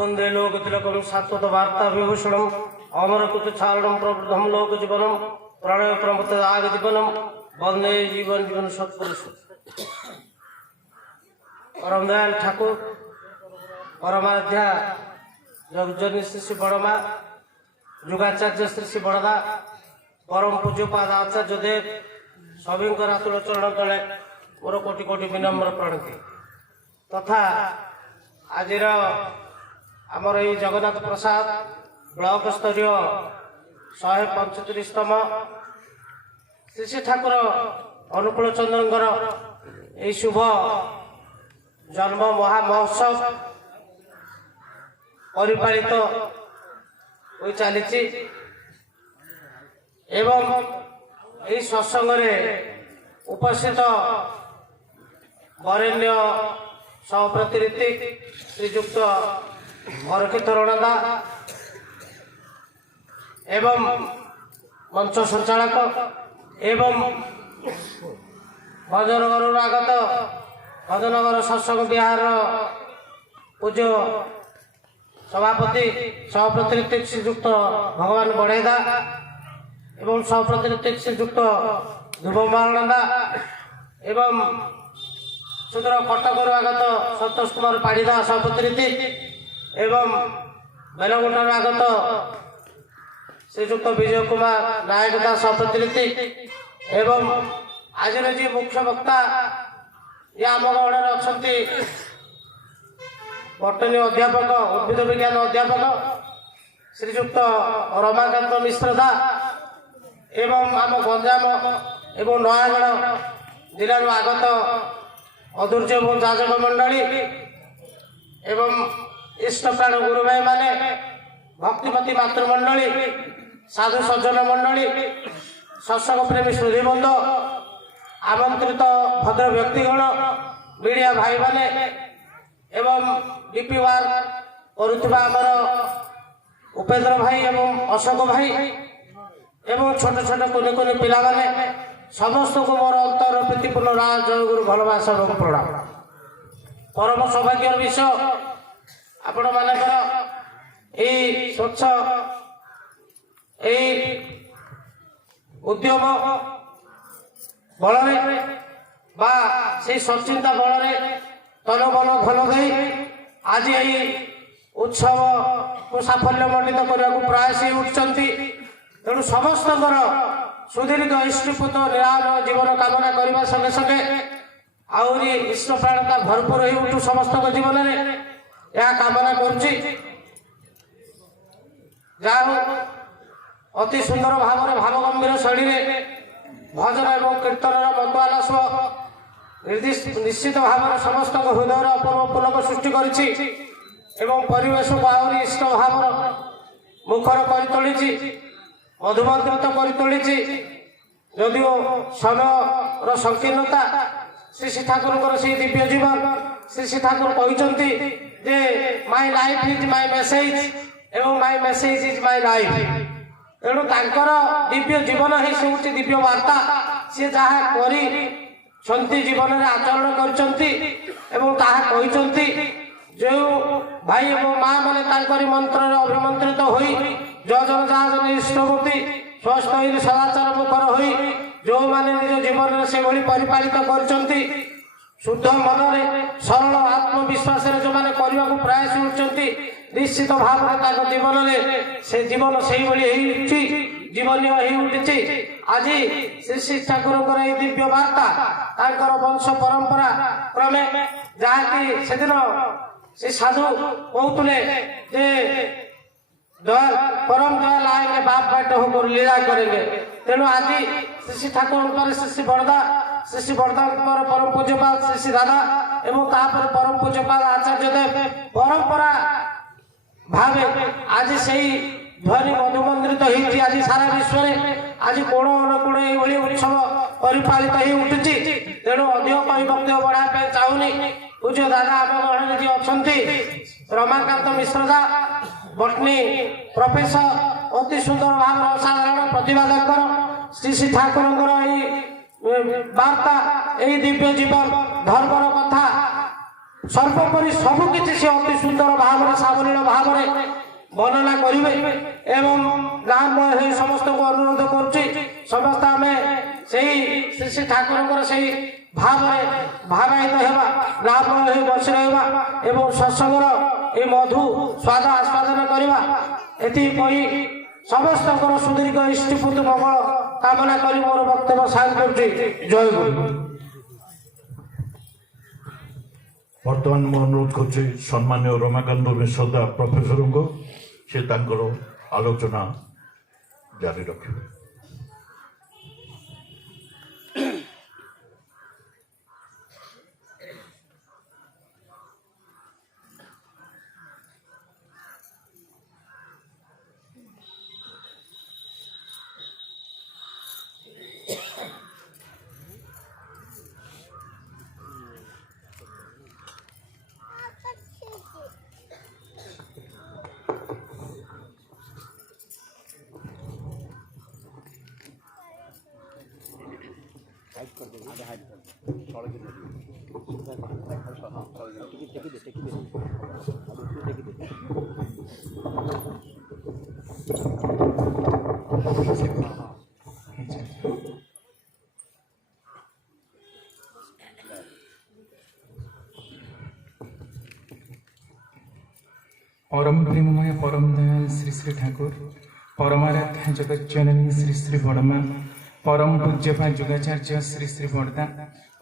वंदे लोक तिलकम शाश्वत वार्ता विभूषणम अमर कुत चारणम प्रवृद्धम लोक जीवनम प्रणय प्रमत आग जीवनम वंदे जीवन जीवन सत्पुरुष परम दयाल ठाकुर परमाध्या जगजनी श्री श्री बड़मा जुगाचार्य श्री श्री बड़दा परम पूज्यपाद आचार्य देव सभी आतुल चरण तले मोर कोटि कोटि विनम्र प्रणति तथा आज आमर ये जगन्नाथ प्रसाद ब्लॉक स्तरीय 135तम श्री श्री ठाकुर अनुकूल चंद्रंकर यह शुभ जन्म महामहोत्सव परिपालित हो चली एवं यह सत्संग उपस्थित वरेण्य सहप्रतिनिधि श्रीजुक्त मरकित रणदा एवं मंच संचालक एवं भजनगर आगत भजनगर सत्संग विहार पूज्य सभापति सहप्रतिनिधि श्रीजुक्त भगवान बढ़ेदा एवं सहप्रतिनिधि श्रीजुक्त ध्रुवमारणदा एवं सुदूर कटक आगत संतोष कुमार पाड़ीदा सहप्रतिनिधि एवं बेलगुंडा आगत श्रीजुक्त विजय कुमार नायकदा सहप्रतिनिधि एवं आज जी मुख्य वक्ता ये आम गहण अच्छा बटनी अध्यापक उद्भिद विज्ञान अध्यापक श्रीजुक्त रमाकांत मिश्रदा एवं आम गंजाम एवं नयागढ़ जिला आगत अधूर्य एवं जाजक मंडली एवं इष्टप्राण गुरु भाई माने भक्तिमती मातृमंडली साधु सज्जन मंडली सत्संग प्रेमी श्रुतिबंध आमंत्रित भद्र व्यक्तिगण मीडिया भाई माने एवं डीपी वार करुवा आमर उपेन्द्र भाई एवं अशोक भाई एवं छोट छोट कुनि कुनि पिला माने समस्त को मोर अंतर प्रीतिपूर्ण राज गुरु भलवासा एवं प्रणाम परम सौभाग्य विषय आपण मानकर स्वच्छ उद्यम बल बा से सचिंता बल तन बल धन दे आज यही उत्सव को साफल्य मंडित करने को प्रयास उठती तेणु समस्त सुदीर्घ इष्टपुत निराम जीवन कामना करने संगे संगे आहरी इष्ट प्राणता भरपूर हो उठू समस्त जीवन में यह कामना करुच्ची जहाँ अति सुंदर भाव भाव गंभीर शैली भजन एवं कीर्तन मधुआलस निश्चित भाव समस्त हृदय अपूर्व पुलक सृष्टि करिछि एवं परिवेश को आहरी इष्ट भाव मुखर कर तोली मधुमंत्रित कर तोली जदिओ समय संकीर्णता श्री श्री ठाकुर से दिव्य जीवन श्री श्री ठाकुर कहते जे my life is my message एवं my message is my life तेणु तांकर दिव्य जीवन ही से दिव्य वार्ता सी जहाँ करी जीवन में आचरण करते जो भाई एवं माँ मैंने मंत्र अभिमंत्रित हो जन जहाजन इष्टमूर्ति स्वस्थ सदाचार मुखर हो जो मैंने निज जीवन में से परिपालित कर शुद्ध मन सरल आत्मविश्वास जो मैंने करने को प्रयास उठती निश्चित भाव में जीवन में से जीवन से जीवनीय हो उठी आज श्री श्री ठाकुर दिव्य वार्ता वंश परंपरा क्रमे जहाँकि से दिन से साधु कहते परम दयाल आएंगे बाप बेटे होकर लीला करेंगे तेणु आज श्री श्री ठाकुर श्री श्री बड़दा परम पूज्यपाद श्री श्री दादा एवं तापर परम पूज्यपाद आचार्य देव परंपरा भावे आज से ध्वनि मधुमंत्रित होती आज सारा विश्व में आज कोण अनुकोण ये उत्सव परिपालित हो उठी तेणु अधिक कही वक्तव्य बढ़ाई चाहूनी पूज्य दादा आम गहण जी अच्छा रमाकांत मिश्रदा बटनी प्रोफेसर अति सुंदर भाव असाधारण प्रतिभाकर श्री श्री ठाकुर वार्ता यही दिव्य जीवन धर्मर कथा सर्वोपरि सबकि सी अति सुंदर भाव सावलील भाव वर्णना करेंगे एवं गाँव समस्त को अनुरोध करुच्ची समस्त आम से श्री श्री ठाकुर से भाव भावायित होगा गाँव बस रहा एवं सत्संगर ये मधु स्वाद आस्वादन करवा ये समस्त सुदीर्घ इष्टिपुत मंगल कामना कर मोर वक्तव्य साथ कर जय गुरु। बर्तमान मैं अनुरोध कर सम्मान्य रमाकांत मिश्रदा प्रोफेसर को से आलोचना जारी रखे। परम प्रेममय परम दयाल श्री श्री ठाकुर परमाराध्या जगत जननी श्री श्री बड़मा परम पूज्यपाद जुगाचार्य श्री श्री बड़दा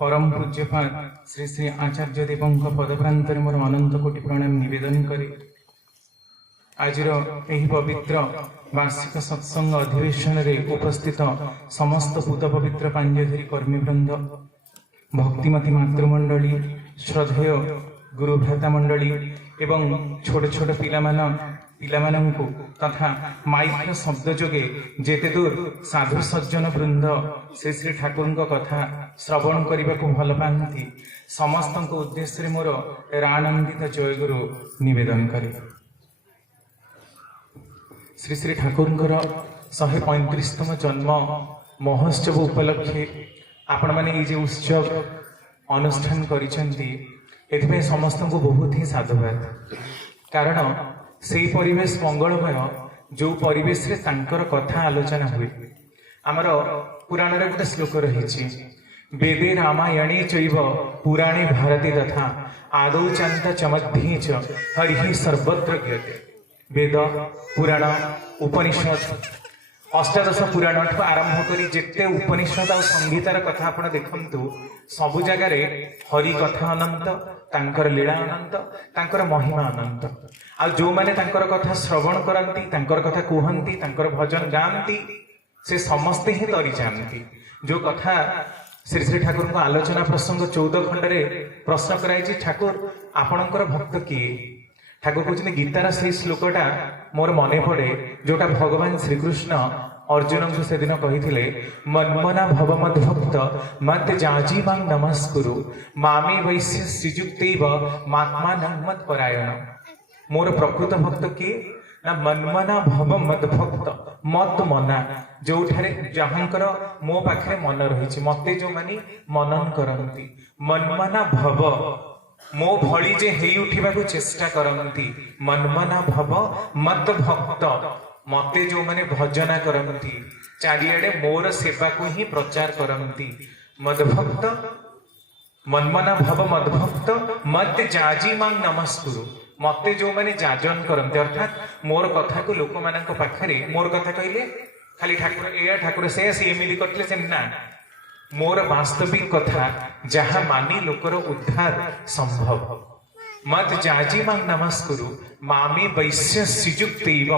परम पूज्यपाद श्री श्री आचार्य देवों पदप्रांतर मोर अनंत कोटि प्रणाम निवेदन करे आज पवित्र वार्षिक सत्संग अधिवेशन रे उपस्थित समस्त पूत पवित्र पांजधरी कर्मीवृंद भक्तिमती मातृमंडली श्रद्धेय गुरुभ्राता मंडली एवं छोट छोट पिलामानंकु तथा माइक शब्द जोगे जेते दूर साधु सज्जन वृंद श्री श्री ठाकुर कथा श्रवण करने को भल पाती समस्त उद्देश्य मोर रानंदित जय गुरु निवेदन करे। श्री श्री ठाकुर 135तम जन्म महोत्सव उपलक्षे आपण मैंने ये उत्सव अनुष्ठान करिसेंती एथि समस्त को बहुत ही साधुवाद कारण से परिवेश मंगलमय जो परिवेश रे तांकर कथा आलोचना हुए आमर पुराण रे गोटे श्लोक रही वेदे रामायणे चैव पुराणे भारती तथा आदौ चान्त चमध्ये च हरिः सर्वत्र ज्ञाते। वेद पुराण उपनिषद अष्टादश पुराण आरंभ करी जेते उपनिषद और संगीतार कथा आपण देखंतु सबु जगार हरि कथा अनंत तांकर लीला अनंत तांकर महिमा अनंत आ जो माने तांकर कथा श्रवण करंती तांकर कथा कहंती तांकर भजन गांती से समस्ते ही तरी जानती। जो कथा श्री श्री ठाकुर को आलोचना प्रसंग 14 खंड रे प्रश्न कराई ठाकुर आपणकर भक्त किए ठाकुर कहते गीतार से श्लोकटा मोर मने पड़े जोटा भगवान श्रीकृष्ण अर्जुन को से दिन कही मन्मना भव मद्भक्त मत जाजी मां नमस्कुरु मामे वैश्य श्रीजुक्तैव मात्मानं मत्परायण। मोर प्रकृत भक्त किए ना मन्मना भव मद्भक्त मत मना जो जहांकर मो पाखे मन रही मते जो मानी मनन करंती मन्मना भव मो भली जे हेई उठिबा को चेष्टा करंती मन्मना भव मत भक्त मते जो माने भजना करंती चारियाडे मोर सेवा को ही प्रचार करंती मद्भक्त मन्मना भव मद्भक्त मत जाजी मां नमस्कुरु मते जो माने जाजन करंती अर्थात मोर कथा को लोक मानक पाखरे मोर कथा कहले खाली ठाकुर एया ठाकुर से एमिदी करतले से ना मोर वास्तविक कथा जहाँ मानी लोकर उद्धार संभव मत जाजी मां नमस्कुरु मामे वैश्य श्रीजुक्तैव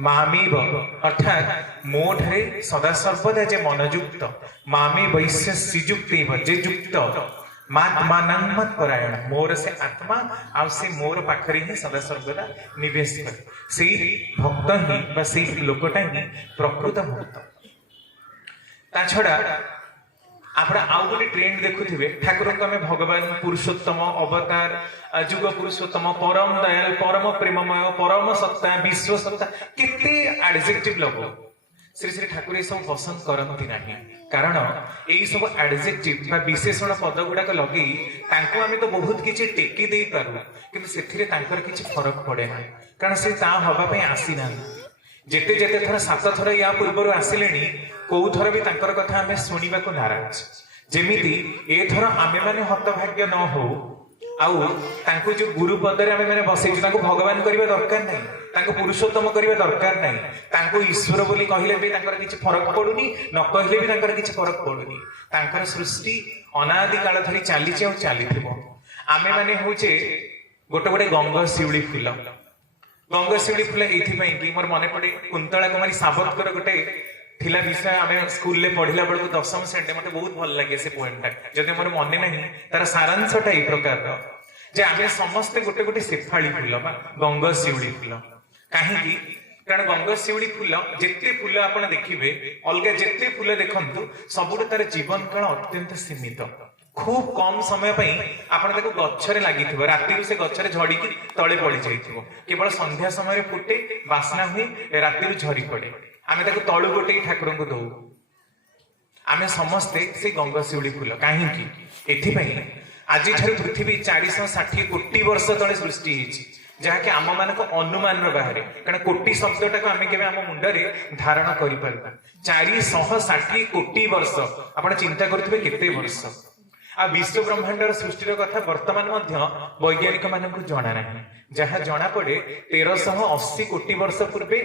मामेव अर्थात मोठरे सदा सर्वदा जे मनयुक्त मामे वैश्य श्रीजुक्तैव जे युक्त मात्मानं मत्परायण मोर से आत्मा आ से मोर पाखरे ही सदा सर्वदा निवेश करे से भक्त ही बा से लोकटा ही प्रकृत भक्त। ता छड़ा आप आउ गोटे ट्रेंड देखुवे ठाकुर को आम भगवान पुरुषोत्तम अवतार जुग पुरुषोत्तम परम दयाल परम प्रेममय परम सत्ता विश्व सत्ता केते एडजेक्टिव लगो श्री श्री ठाकुर ये सब पसंद करती नहीं कारण यही सब एडजेक्टिव बा विशेषण पद गुड़ाक लगे आम तो बहुत किसी टेकी दे पारू कि किसी फरक पड़े ना कारण से हवाई आसी ना जेते जेते थर 7 थर या पूर्व आसिले कौ थर भी कथा आम शुणा को नाराज जेमिति ए थर आमे माने हतभाग्य न हो आउ जो गुरु पदरे आमे माने बसैछु तांको भगवान करबा दरकार नहीं पुरुषोत्तम करबा दरकार नहीं ईश्वर बोली कहले भी किसी फरक पड़ुनी न कहले भी किसी फरक पड़ुनी तांकर सृष्टि अनादि काल धरी चली चलीथिबो आमे माने होचे गोटे गोटे गंग शिउली फूल गंग शिउली फूल एइथिपई कि मोर मने पड़े कुंतला कुमारी सावतकर गोटे थिला विषय आमे स्कूल ले पढ़िला बेलको 10वीं श्रेणी मते बहुत भल लागे से पोएमटा जदि मोर मने नहीं तार सारांशटा एई प्रकार जे आमे समस्त गोटे गोटे शेफाली फूल बा गंग शिउली फूल काहेकि कारण गंग शिउली फूल जेते फूल आपण देखिबे अलगा जेते फूल देखंतु सबुटे तार जीवन काल अत्यंत सीमित खूब कम समय आपण ताको गच्छरे लागिथिबो राति से गच्छरे झड़ीकी तळे पड़ी जाइथिबो केवल संध्या समय रे फुटे बासना हुई राति झरी पड़े आमे ताको तळु गोटे ठाकुर को दौ आमे समस्ते से गंग शिउली फूल काहेकि एथिपई आज पृथ्वी 460 कोटी वर्ष तले सृष्टि होती जहाँकि आम मान अनुमान बाहर कारण कोटी शब्दटा को आम के आम मुंडरे धारण कर 460 कोटी वर्ष आप चिंता करुवे केते वर्ष आ विश्व ब्रह्मांडर सृष्टि कथा वर्तमान वैज्ञानिक मानक जना ना जहाँ जना पड़े 1380 कोटी वर्ष पूर्वे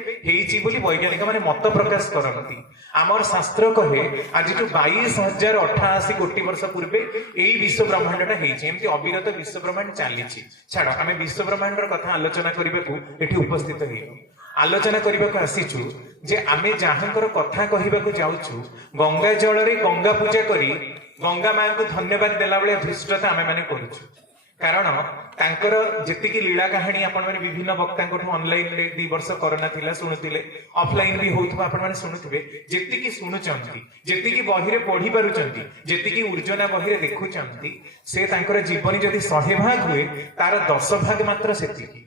बोली वैज्ञानिक माने मत प्रकाश करती आमर शास्त्र कहे आज 22,088 कोटी वर्ष पूर्वे यही विश्व ब्रह्मांडटा होती अविरत विश्व ब्रह्मांड चली छाड़ आम विश्व ब्रह्मांडर कथा आलोचना करने को उपस्थित हो आलोचना करने को आसीचु जे आमे जहाँकर कथा कहवाक जाऊँ गंगा जल गंगा पूजा करी गंगा माँ को धन्यवाद देला बेले धृष्टता आमे माने करूछु कारण तांकर जेतिकी लीला कहानी आपण माने विभिन्न वक्तांको ऑनलाइन रे 2 वर्ष कोरोना थिला सुनुतिले ऑफलाइन भी होउथबा आपण माने सुनुथिबे जेतिकी सुनुचंती जेतिकी बही रे पढ़ी पारुचंती जेतिकी उर्जना बही रे देखुचंती से तांकर जीवन जदि 100 भाग हुए तार 10 भाग मात्र सेतिकी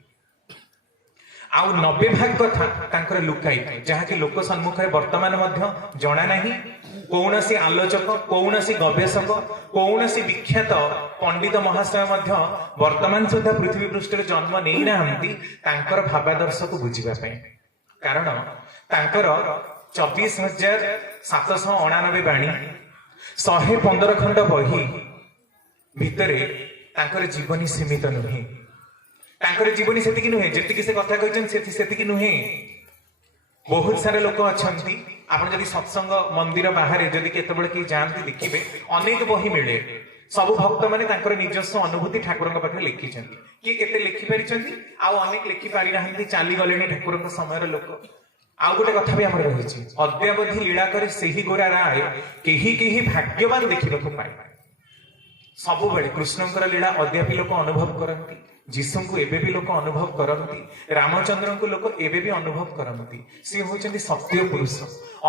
आउ 90 भाग कथा तांकर लुकाई जहाँ कि लोक सम्मुख वर्तमान जना नहीं कौन सी आलोचक कौन सी गवेषक कौन सी विख्यात पंडित महाशय वर्तमान सुधा पृथ्वी पृष्ठ जन्म नहीं ना भावादर्श को बुझापी कारण तांकर 24,799 बाणी 115 खंड बही भितर तांकर जीवनी सीमित नुहे तांकर जीवनी सेतिकी नुहे जेतिकी से कथा कहछन सेतिकी नुहे बहुत सारे लोक अच्छा आप जदि सत्संग मंदिर बाहर जदि केतबेले कि जाती देखिए अनेक बही मिले सब भक्त माने तांकर निजस्व अनुभूति ठाकुर पाखे लिखिं किए केते लिखि पारिछंती आउ अनेक लिखि पारि नाहंती चली गले ठाकुर समय लोक आउ गोटे कथा भी आमर रही अद्यावधि लीला करे सेही गोरा राय केही भाग्यवान देखा पाए सब बेले कृष्णकर लीला अद्यापि लोक अनुभव करती जीशु को एबे भी लोक अनुभव करती रामचंद्र को लोक एबे भी अनुभव करती सी होचंदी सत्य पुरुष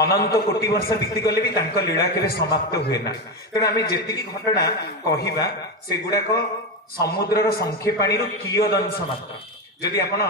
अनंत कोटी वर्ष बीती गले भी तांको लीला केबे समाप्त हुए ना तेणु आम जेतिकी घटना कहवा से गुड़ाक समुद्रर संख्ये पानी कियदंश मात्र जदि आपण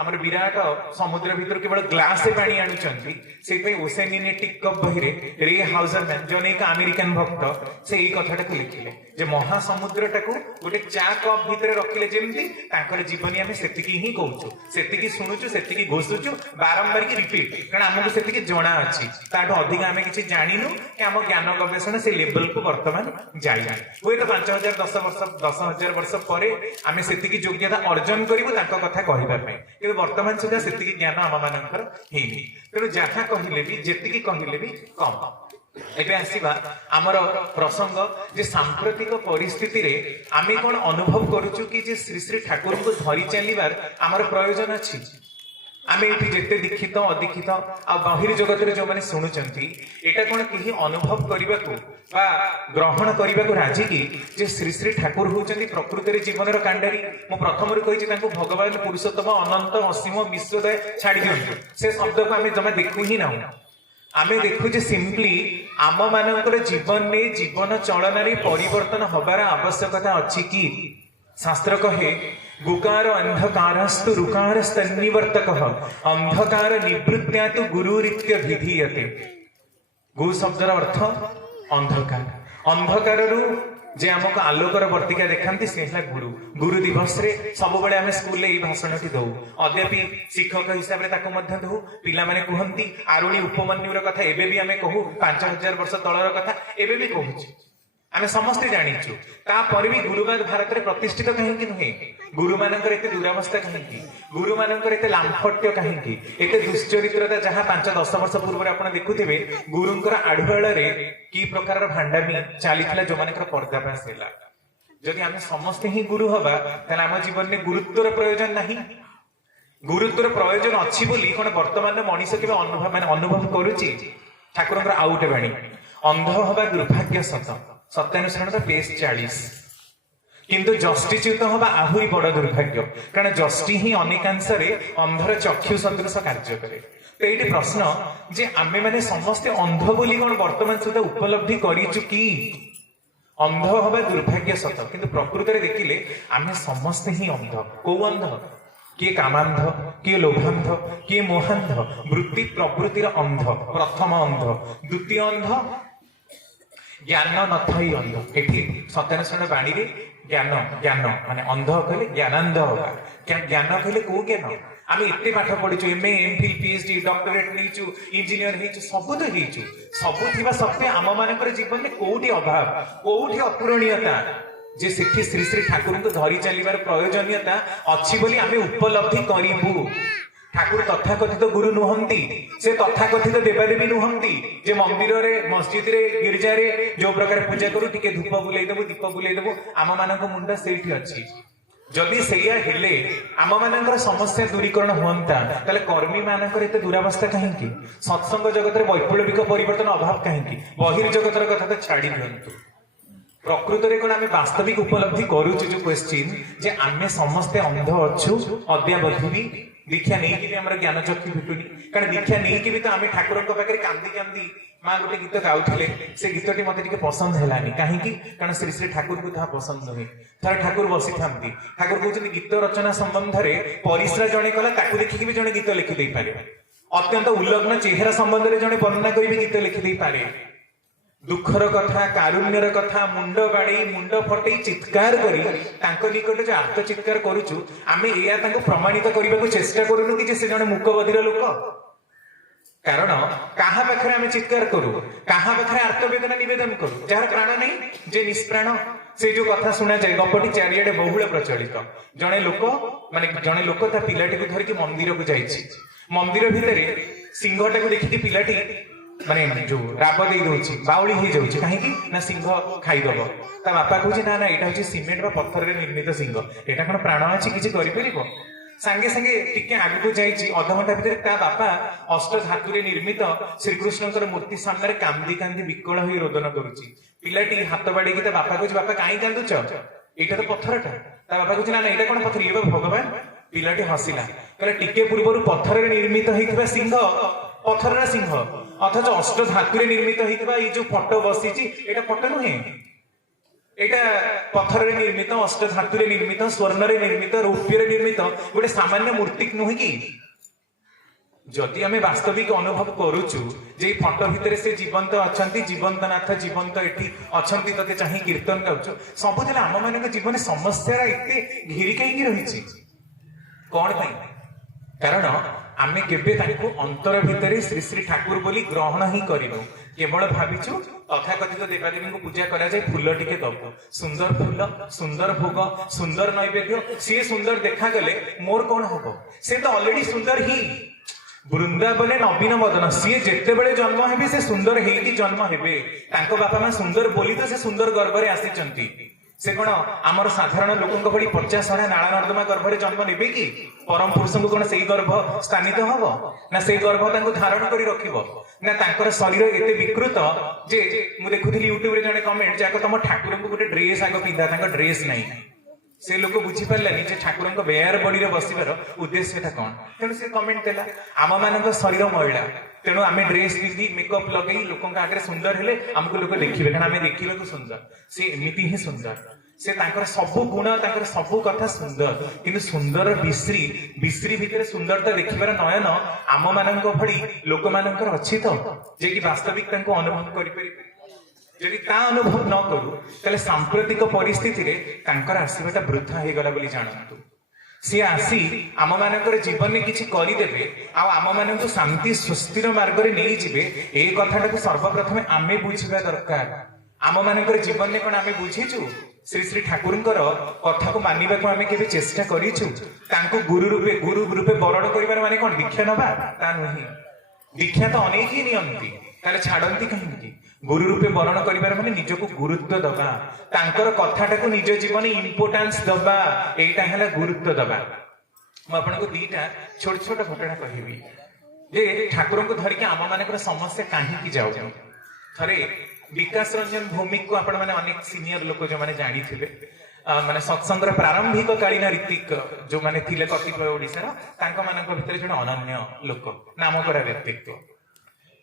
आमर विराट समुद्र भीतर केवल ग्लास पानी आनुचंती से ओसेनिनेटिक कप बही रे हाउजरमैन जन एक अमेरिकन भक्त से यही कथाटा को लिखिले जे महासमुद्रटा को गोटे चा कप भितर रखिले जेमती तांकर जीवनी आमे सेतिकी ही कहूछु सेतिकी सुनुछु सेतिकी घोषुछु बारंबार की रिपीट कारण हमको सेतिकी जणा अछि ताठो अधिक आमे किछि जानिनु कि हम ज्ञान गवेषणा से लेवल को वर्तमान जाई होय तो 5,000 वर्ष परे आमे सेतिकी योग्यता अर्जन करिवो तांको कथा कहबा पई कि वर्तमान सुधा सेतिकी ज्ञान आम मानकर हेनी तेणु जहाँ कहले भी जेतिकी कहले भी कम एबे आसीबा आमर प्रसंग जे सांप्रतिक परिस्थिति रे आमे कोन अनुभव करूछु कि जे श्री श्री ठाकुर को धरी चलीबार आमर प्रयोजन अछि आमे एठी जेते दीक्षित अदीक्षित आ बाहिर जगत रे जो माने सुनुचंती एटा कोन केही अनुभव करिबा को बा ग्रहण करिबा को राजी की जे श्री श्री ठाकुर होचंती प्रकृति रे जीवन रो कांडारी मो प्रथम रे कहिछि तांको भगवान पुरुषोत्तम अनंत असीम विश्वदय छाड़ी दियंतु से शब्द को आमे जमा देखु ही ना आमे देखु जे सिंपली आम मानकर जीवन में जीवन चलन रे परिवर्तन हबार आवश्यकता अछि कि शास्त्र कहे गुकार अंधकारस्तु रुकारस्तन्निवर्तकः अंधकार निवृत्त्या तु गुरुरित्य विधीयते। गु शब्दर अर्थ अंधकार, अंधकार जे आमको आलोकर वर्तिका देखांती से है गुरु। गुरु दिवस रे सब बेले आम स्कूल भाषण टी दौ, अद्यापि शिक्षक हिसाब से दौ। पिला माने कहती आरुणी उपमन्युर कथा एबे भी आमे कहू, 5000 वर्ष तलर कथा एबे भी कहूँ। आमे समस्ते जानिचु, तापर भी गुरुवाद भारत में प्रतिष्ठित कहीं नुहे। गुरु मानकर एते दुरावस्था कहीं, गुरु मानकर एते लांफट्य कहीं, एते दुश्चरित्रता जहाँ 5-10 वर्ष पूर्व आपण देखुथिबे गुरुंकर आढुआଳରେ की प्रकार भांडामी चलीथिला जो मानकर पर्दाफाश होला। जदि आमे समस्ते ही गुरु हबा ताले आम जीवन में गुरुत्वर प्रयोजन नहीं। गुरुत्वर प्रयोजन अच्छी बोली कोन वर्तमान मनीष केबे अनुभव करूची। ठाकुरंकर आउ गोटे बाणी, अंध हवा दुर्भाग्य सत, सत्यानुसरण पेज 40, किंतु जस्टिच्युत हवा आहुरी बड़ दुर्भाग्य, कारण जस्टि ही अनेकांश अंधर चक्षु सदृश कार्य करे। तो ये प्रश्न जे आमे माने समस्ते अंध बोली कौन वर्तमान सुधा उपलब्धि करिचु कि? अंध हवा दुर्भाग्य सत, किंतु प्रकृत में देखिले आमे समस्ते ही अंध। को अंध? किए कामांध, किए लोभांध, किए मोहांध, वृत्ति प्रवृत्तिर अंध। प्रथम अंध, द्वितीय अंध ज्ञान नथाई अंध। एठी सत्यानुसरण बाणी रे ज्ञान ज्ञान माने अंध कहले ज्ञानांध होगा। ज्ञान कहले को ज्ञान? आम एते पाठ पढ़ीचु, एमए एमफिल पीएचडी डॉक्टरेट नहीं, इंजीनियर नहीं, सब तो नहीं। सब थिबा सत्वे आम मानकर जीवन में कोठी अभाव, कोठी अपूरणीयता जे सेठी श्री श्री ठाकुर को धरी चलिबार प्रयोजनीयता अच्छी बोली आमे उपलब्धि करिबु। ठाकुर तथाकथित गुरु नुहंती, से तथाकथित देवादेवी नुहंती जे मंदिर रे मस्जिद रे गिरजा रे जो प्रकार पूजा करू टिके धूप बुलाई देबु, दीप बुलाई देबु, आम मानक मुंडा सेठी अछि। जदि सेया हेले आम मानकर समस्या दूरीकरण हुंता ताले कर्मी मानकर एते दुरावस्था कहीं? सत्संग जगत रे वैप्लविक परिवर्तन अभाव कहीं? बहिर्जगतर कथा तो छाड़ी दियंतु। प्रकृत में कौन आम वास्तविक उपलब्धि करूचु जो क्वेश्चन जे आमे समस्ते अंध अच्छु अद्यावधि भी दीक्षा नहीं कि हमर ज्ञान चक्षु फिटुनी। कारण दीक्षा नहीं कि भी तो आम ठाकुर पाखे कांदी कांदी माँ गोटे गीत गाउले, से गीतटी मत पसंद है कहीं? कारण श्री श्री ठाकुर को ताहा पसंद नुहे। थर ठाकुर बसी था, ठाकुर कहते गीत रचना संबंध में परिश्रा जड़े कला ताकू देखिक भी जड़े गीत लिखिदे पारे। अत्यंत उल्लग्न चेहरा संबंध में जड़े वर्णना कर गीत लिखिदे पारे। दुखर कथा, कारुण्यर कथा, मुंड बाड़े मुंड फटे चित्कार करी निकट जो आर्त चित्कार करुचु आमे या प्रमाणित करने को चेष्टा करूनु कि से जड़े मूकबधिर लोक। कारण कहा पाखे आम चित्कार करू, कहा पाखे आर्तवेदना निवेदन करू, जार प्राण नहीं, जे निष्प्राण। से जो कथा शुणा जाए गपटी चारिआडे बहुल प्रचलित। जड़े लोक माने जड़े लोक ता पिलाटी को धरिकी मंदिर को जाइछि। मंदिर भितर सिंहटा को देखिकी पिलाटी माने जो राब दे दउछि, बाउली हो जाउछि कहीं ना सिंह खाईदब। ता बापा कहूछि ना ना एटा होछि सिमेंट बा पत्थर रे निर्मित सिंह, एटा कोन प्राण अछि किछि करि परिबो? सांगे सांगे टिके आगु को जाइछि, अध घंटा भितर ता बापा अष्ट धातु रे निर्मित श्रीकृष्णकर मूर्ति सामने कांदी कांदी विकल होई रोदन करूछि। पिलाटी हाथ बाड़ी की ता बापा कहूछि बापा काई कांदुछ? एटा तो पत्थरटा। ता बापा कहूछि ना ना एटा कोन पत्थर, ये भगवान। पिलाटी हसिला, कहला टिके पूर्वरु पत्थर रे निर्मित होइथिबा सिंह पत्थर सिंह, अथच अष्ट धातु रे निर्मित होइथिबा ई जो फोटो बसिछि एटा फोटो नुहे, एटा पत्थर रे निर्मित, अष्ट धातु रे निर्मित, स्वर्ण रे निर्मित, रौप्य रे निर्मित गोटे सामान्य मूर्ति नुहे कि? जदि आमे वास्तविक अनुभव करूचु जे फोटो भितर से जीवंत अछंती, जीवंत नाथ जीवंत एठी अछंती, तते चाहि कीर्तन गाउछु, सब जले आम मानक जीवन समस्या एते घिरी कहीं रहिछि कोन पई? कारण आमे केबे ताको अंतर भितर श्री श्री ठाकुर बोली ग्रहण ही करिबो। केवल भाविचु तथाकथित देवादेवी को पूजा करा जाए, फूल टिके दबो, सुंदर फूल, सुंदर भोग, सुंदर नैवेद्य, सी सुंदर देखा गले मोर कौन हबो? से तो ऑलरेडी सुंदर ही। वृंदावने नवीन मदन, सी जेते बेले जन्म हेबे से सुंदर हेकी जन्म हेबे। तांको बापा मां सुंदर बोली तो से सुंदर गर्भरे आसीचंती। से कौन आमर साधारण लोकों भली 50 साढ़ा नाला नर्दमा गर्भरे जन्म नेबे कि? परम पुरुष को कौन से गर्भ स्थानित हम ना से गर्भ तांको धारण करी रखिबो ना? तांकर शरीर एते विकृत जे मु देखुथि यूट्यूब रे जने कमेंट जाको तम ठाकुर को गोटे ड्रेस आगो पिंधा, तांको ड्रेस नहीं। से लोक बुझी पारलानी जे ठाकुर को बेयर बॉडी रे बसिबार उद्देश्यटा कोन। तेणु से कमेंट देला आम मानक शरीर महिला, तेणु आमे ड्रेस पिंधि मेकअप लगई लोकों आगे सुंदर हेले आमको लोक देखिबे, कारण आमे देखिबे तो सुंदर, से एमिति ही सुंदर। से तांकर सबु गुण तांकर सबु कथा सुंदर किंतु सुंदर बिश्री बिश्री भितर सुंदरता देखिबार नयन आम मानक भली लोक मानकर अछि तो जे कि वास्तविक तांको अनुभव करि परिबे यदि ता अनुभव न करू ताले सांप्रतिक परिस्थिति रे तांकर आसीबाटा वृथा हे गला बोली जानंतु सी आसी आम मानकर जीवन में किछि करि देबे आ आम मानक शांति सुस्थिर मार्ग रे नै जिबे ए कथाटा को सर्वप्रथम आमे बुझिबा दरकार आम मानकर जीवन में कोन आमे बुझिछु श्री श्री ठाकुरंकर कथा को मानिबा को आमे केबे चेष्टा करिछु तांको गुरु रूपे बरण करिबार माने कोन दीक्षा नबा ता नही दीक्षा तो अनेक ही नियंती ताले छाडंती कहिंकी गुरु रूपे बरण करिबार माने निजको गुरुत्व दबा तांकर कथाटा को निज जीवन इंपोर्टेंस दबा एटा हला गुरुत्व दबा म आपनको दीटा छोट छोट घटना कहिबी जे ठाकुरन को धरि के आम मानकर समस्या काहे की जाउ थरे विकास रंजन भौमिक को आपण माने अनेक सीनियर लोक जो माने जानी थिले माने सत्संग प्रारंभिक कालीन ऋतिक जो माने थिले कटिक ओडिसा तांको मानक भितर जण अनन्य लोक नाम करा व्यक्तित्व